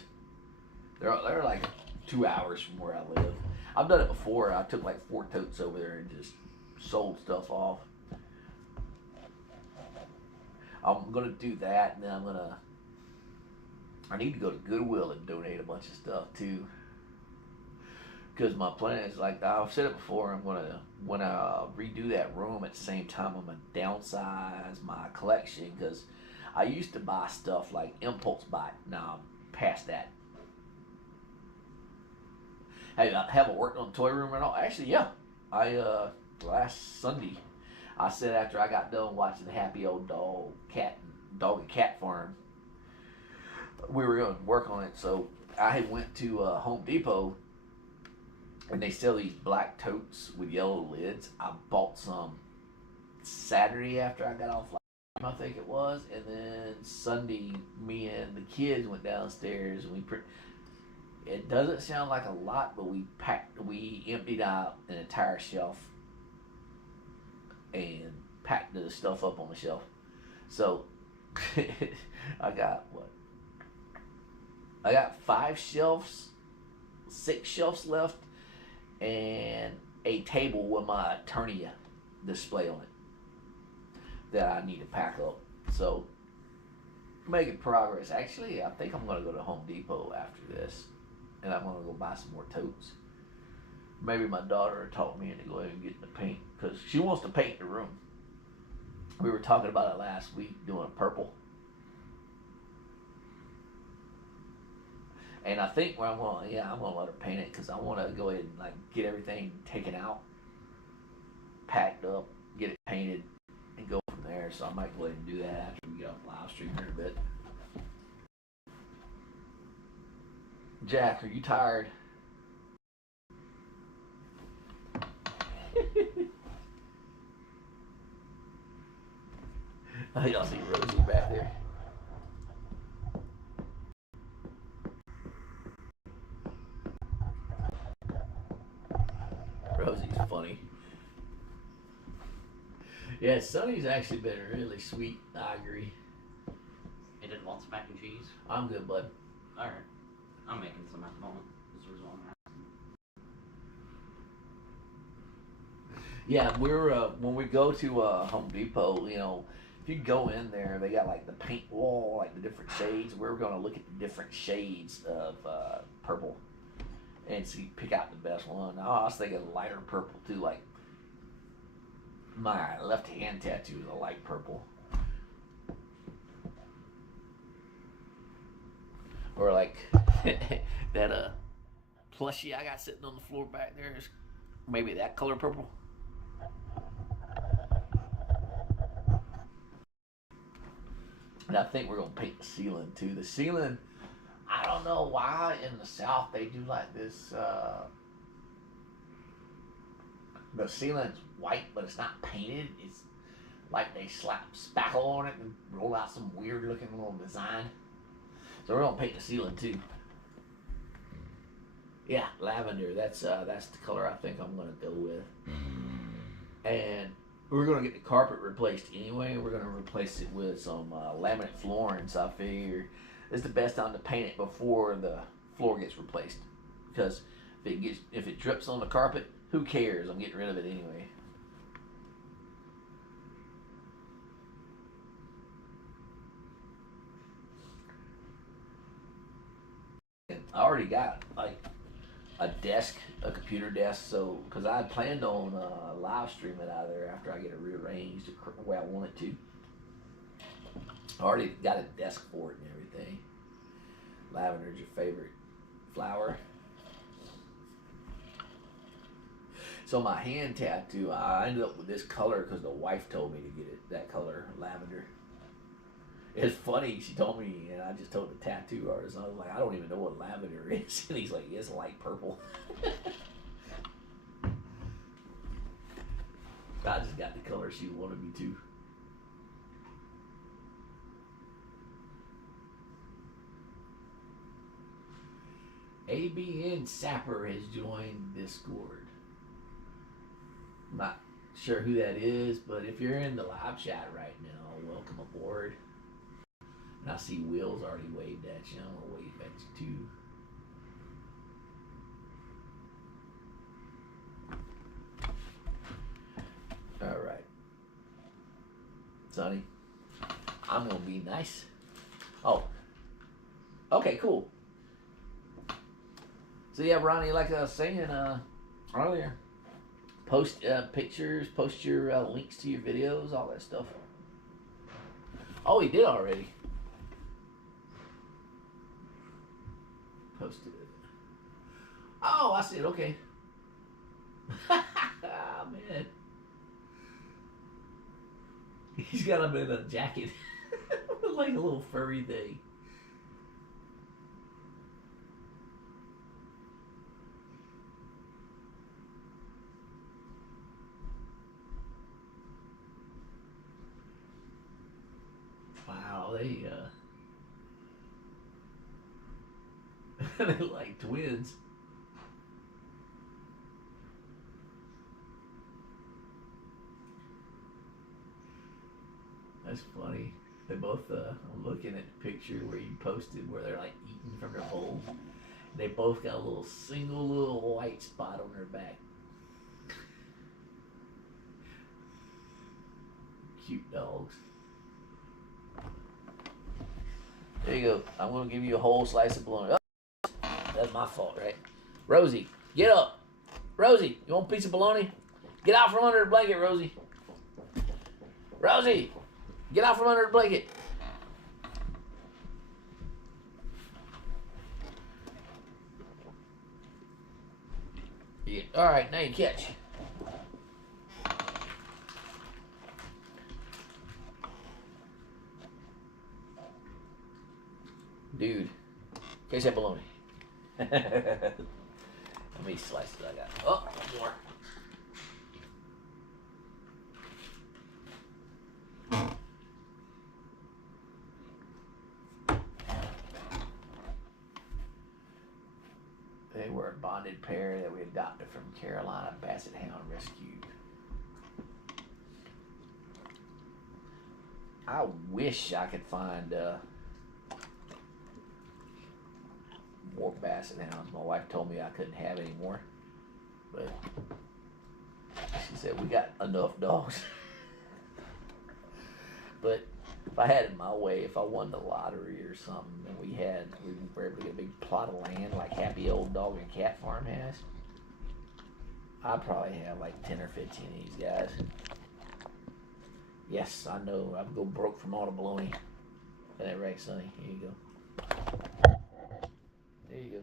They're like 2 hours from where I live. I've done it before. I took like 4 totes over there and just sold stuff off. I'm gonna do that, and then I need to go to Goodwill and donate a bunch of stuff too. Because my plan is, like I've said it before, when I redo that room at the same time, I'm gonna downsize my collection. Because I used to buy stuff like impulse buy. Now I'm past that. Hey, I haven't worked on the toy room at all. Actually, yeah, I last Sunday. I said after I got done watching Happy Old Dog and Cat Farm, we were going to work on it. So I went to Home Depot, and they sell these black totes with yellow lids. I bought some Saturday after I got off, I think it was, and then Sunday, me and the kids went downstairs and It doesn't sound like a lot, but we emptied out an entire shelf and packed the stuff up on the shelf. So I got what? I got 6 shelves left, and a table with my Eternia display on it that I need to pack up. So making progress. Actually, I think I'm gonna go to Home Depot after this, and I'm gonna go buy some more totes. Maybe my daughter taught me to go ahead and get the paint because she wants to paint the room. We were talking about it last week, doing purple. And I think I'm gonna let her paint it because I want to go ahead and like get everything taken out, packed up, get it painted, and go from there. So I might go ahead and do that after we get off live stream here in a bit. Jack, are you tired? Y'all see Rosie back there? Rosie's funny. Yeah, Sonny's actually been really sweet. I agree. You didn't want some mac and cheese? I'm good, bud. Alright. I'm making some at the moment. This was one. Yeah, we're when we go to Home Depot, you know, if you go in there, they got like the paint wall, like the different shades. We're going to look at the different shades of purple and see, pick out the best one. I was thinking lighter purple too, like my left hand tattoo is a light purple. Or like that plushie I got sitting on the floor back there is maybe that color purple. And I think we're gonna paint the ceiling too. The ceiling, I don't know why in the South they do like this. The ceiling's white, but it's not painted. It's like they slap spackle on it and roll out some weird looking little design. So we're gonna paint the ceiling too. Yeah, lavender. That's the color I think I'm gonna go with. And we're gonna get the carpet replaced anyway. We're gonna replace it with some laminate flooring. So I figure it's the best time to paint it before the floor gets replaced. Because if it drips on the carpet, who cares? I'm getting rid of it anyway. I already got like a desk, a computer desk, so because I had planned on live streaming out of there after I get it rearranged the way I want it to. I already got a desk for it and everything. Lavender's your favorite flower. So my hand tattoo, I ended up with this color because the wife told me to get it, that color, lavender. It's funny, she told me, and I just told the tattoo artist, I was like, I don't even know what lavender is. And he's like, it's light purple. I just got the color she wanted me to. ABN Sapper has joined Discord. I'm not sure who that is, but if you're in the live chat right now, welcome aboard. And I see Will's already waved at you. I'm gonna wave at you too. All right, Sonny, I'm gonna be nice. Oh, okay, cool. So yeah, Ronnie, like I was saying earlier, post pictures, post your links to your videos, all that stuff. Oh, he did already. Posted it. Oh, I see it. Okay. Oh, man. He's got him in a jacket. Like a little furry thing. Wow, they They're like twins. That's funny. They both, I'm looking at the picture where you posted where they're like eating from their bowl. They both got a little single little white spot on their back. Cute dogs. There you go. I'm going to give you a whole slice of bologna. Oh, that's my fault, right? Rosie, get up. Rosie, you want a piece of bologna? Get out from under the blanket, Rosie. Rosie, get out from under the blanket. Yeah. All right, now you catch. Dude, catch that bologna. How many slices I got? Oh, more. They were a bonded pair that we adopted from Carolina Basset Hound Rescue. I wish I could find more Basset Hounds. My wife told me I couldn't have any more, but she said we got enough dogs. But if I had it my way, if I won the lottery or something, and we were able to get a big plot of land like Happy Old Dog and Cat Farm has, I'd probably have like 10 or 15 of these guys. Yes, I know. I'd go broke from all the bologna. Is that right, Sonny? Here you go. There you go.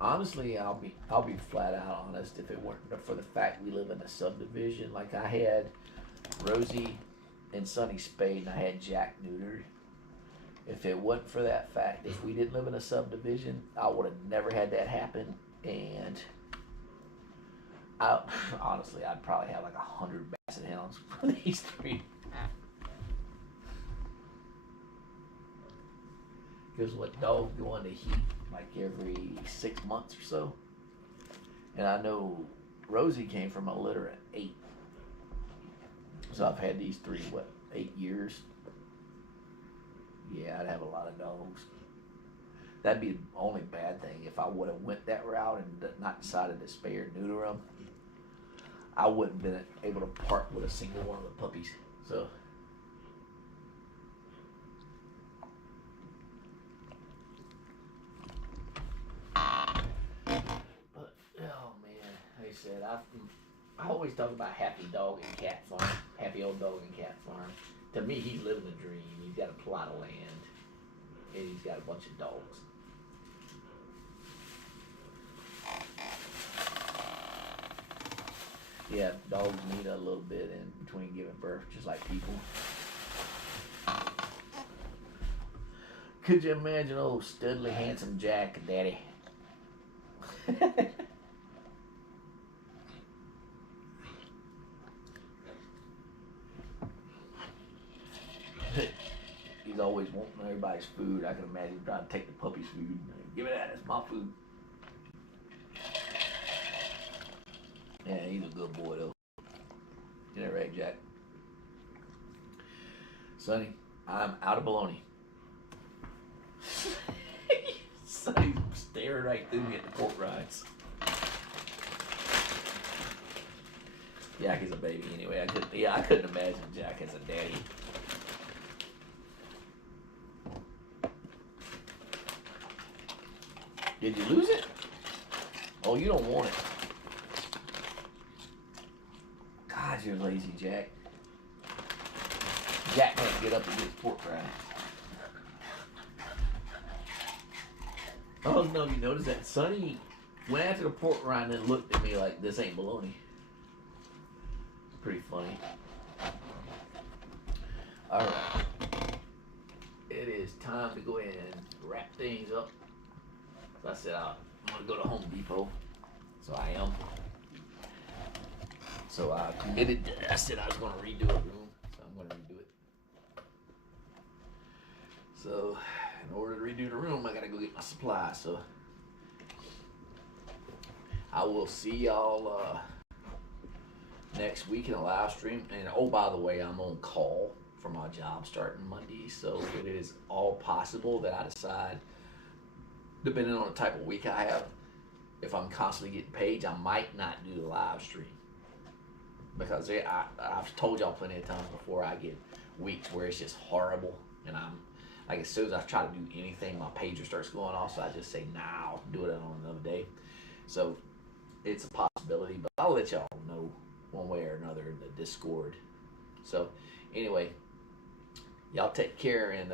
Honestly, I'll be flat out honest. If it weren't for the fact we live in a subdivision, like I had Rosie and Sonny spayed, and I had Jack neutered. If it wasn't for that fact, if we didn't live in a subdivision, I would have never had that happen. And honestly, I'd probably have like 100 Basset Hounds for these three. Because what dogs go on the heat like every 6 months or so. And I know Rosie came from a litter at 8. So I've had these three, 8 years? Yeah, I'd have a lot of dogs. That'd be the only bad thing if I would have went that route and not decided to spay or neuter them. I wouldn't have been able to part with a single one of the puppies. So. But, oh man, like I said, I always talk about Happy Dog and Cat Farm. Happy Old Dog and Cat Farm. To me, he's living the dream. He's got a plot of land, and he's got a bunch of dogs. Yeah, dogs need a little bit in between giving birth, just like people. Could you imagine old studly, handsome Jack and Daddy? He's always wanting everybody's food. I can imagine him trying to take the puppy's food. Give it that, it's my food. Yeah, he's a good boy though. You that right, Jack? Sonny, I'm out of bologna. Sonny's staring right through me at the pork rinds. Jack is a baby anyway. I couldn't imagine Jack as a daddy. Did you lose it? Oh, you don't want it. God, you're lazy, Jack. Jack can't get up and get his pork rind. Oh no, you notice that Sonny went after the pork rind and looked at me like this ain't bologna. It's pretty funny. Alright. It is time to go ahead and wrap things up. So I said I'm gonna go to Home Depot. So I am. So I committed. I said I was gonna redo a room. So I'm gonna redo it. So in order to redo the room, I gotta go get my supplies. So I will see y'all next week in a live stream. And oh, by the way, I'm on call for my job starting Monday, so it is all possible that I decide, depending on the type of week I have, if I'm constantly getting paid, I might not do the live stream because I've told y'all plenty of times before, I get weeks where it's just horrible, and I'm like, as soon as I try to do anything, my pager starts going off, so I just say, nah, I'll do it on another day. So it's a possibility, but I'll let y'all know one way or another in the Discord. So anyway, y'all take care, and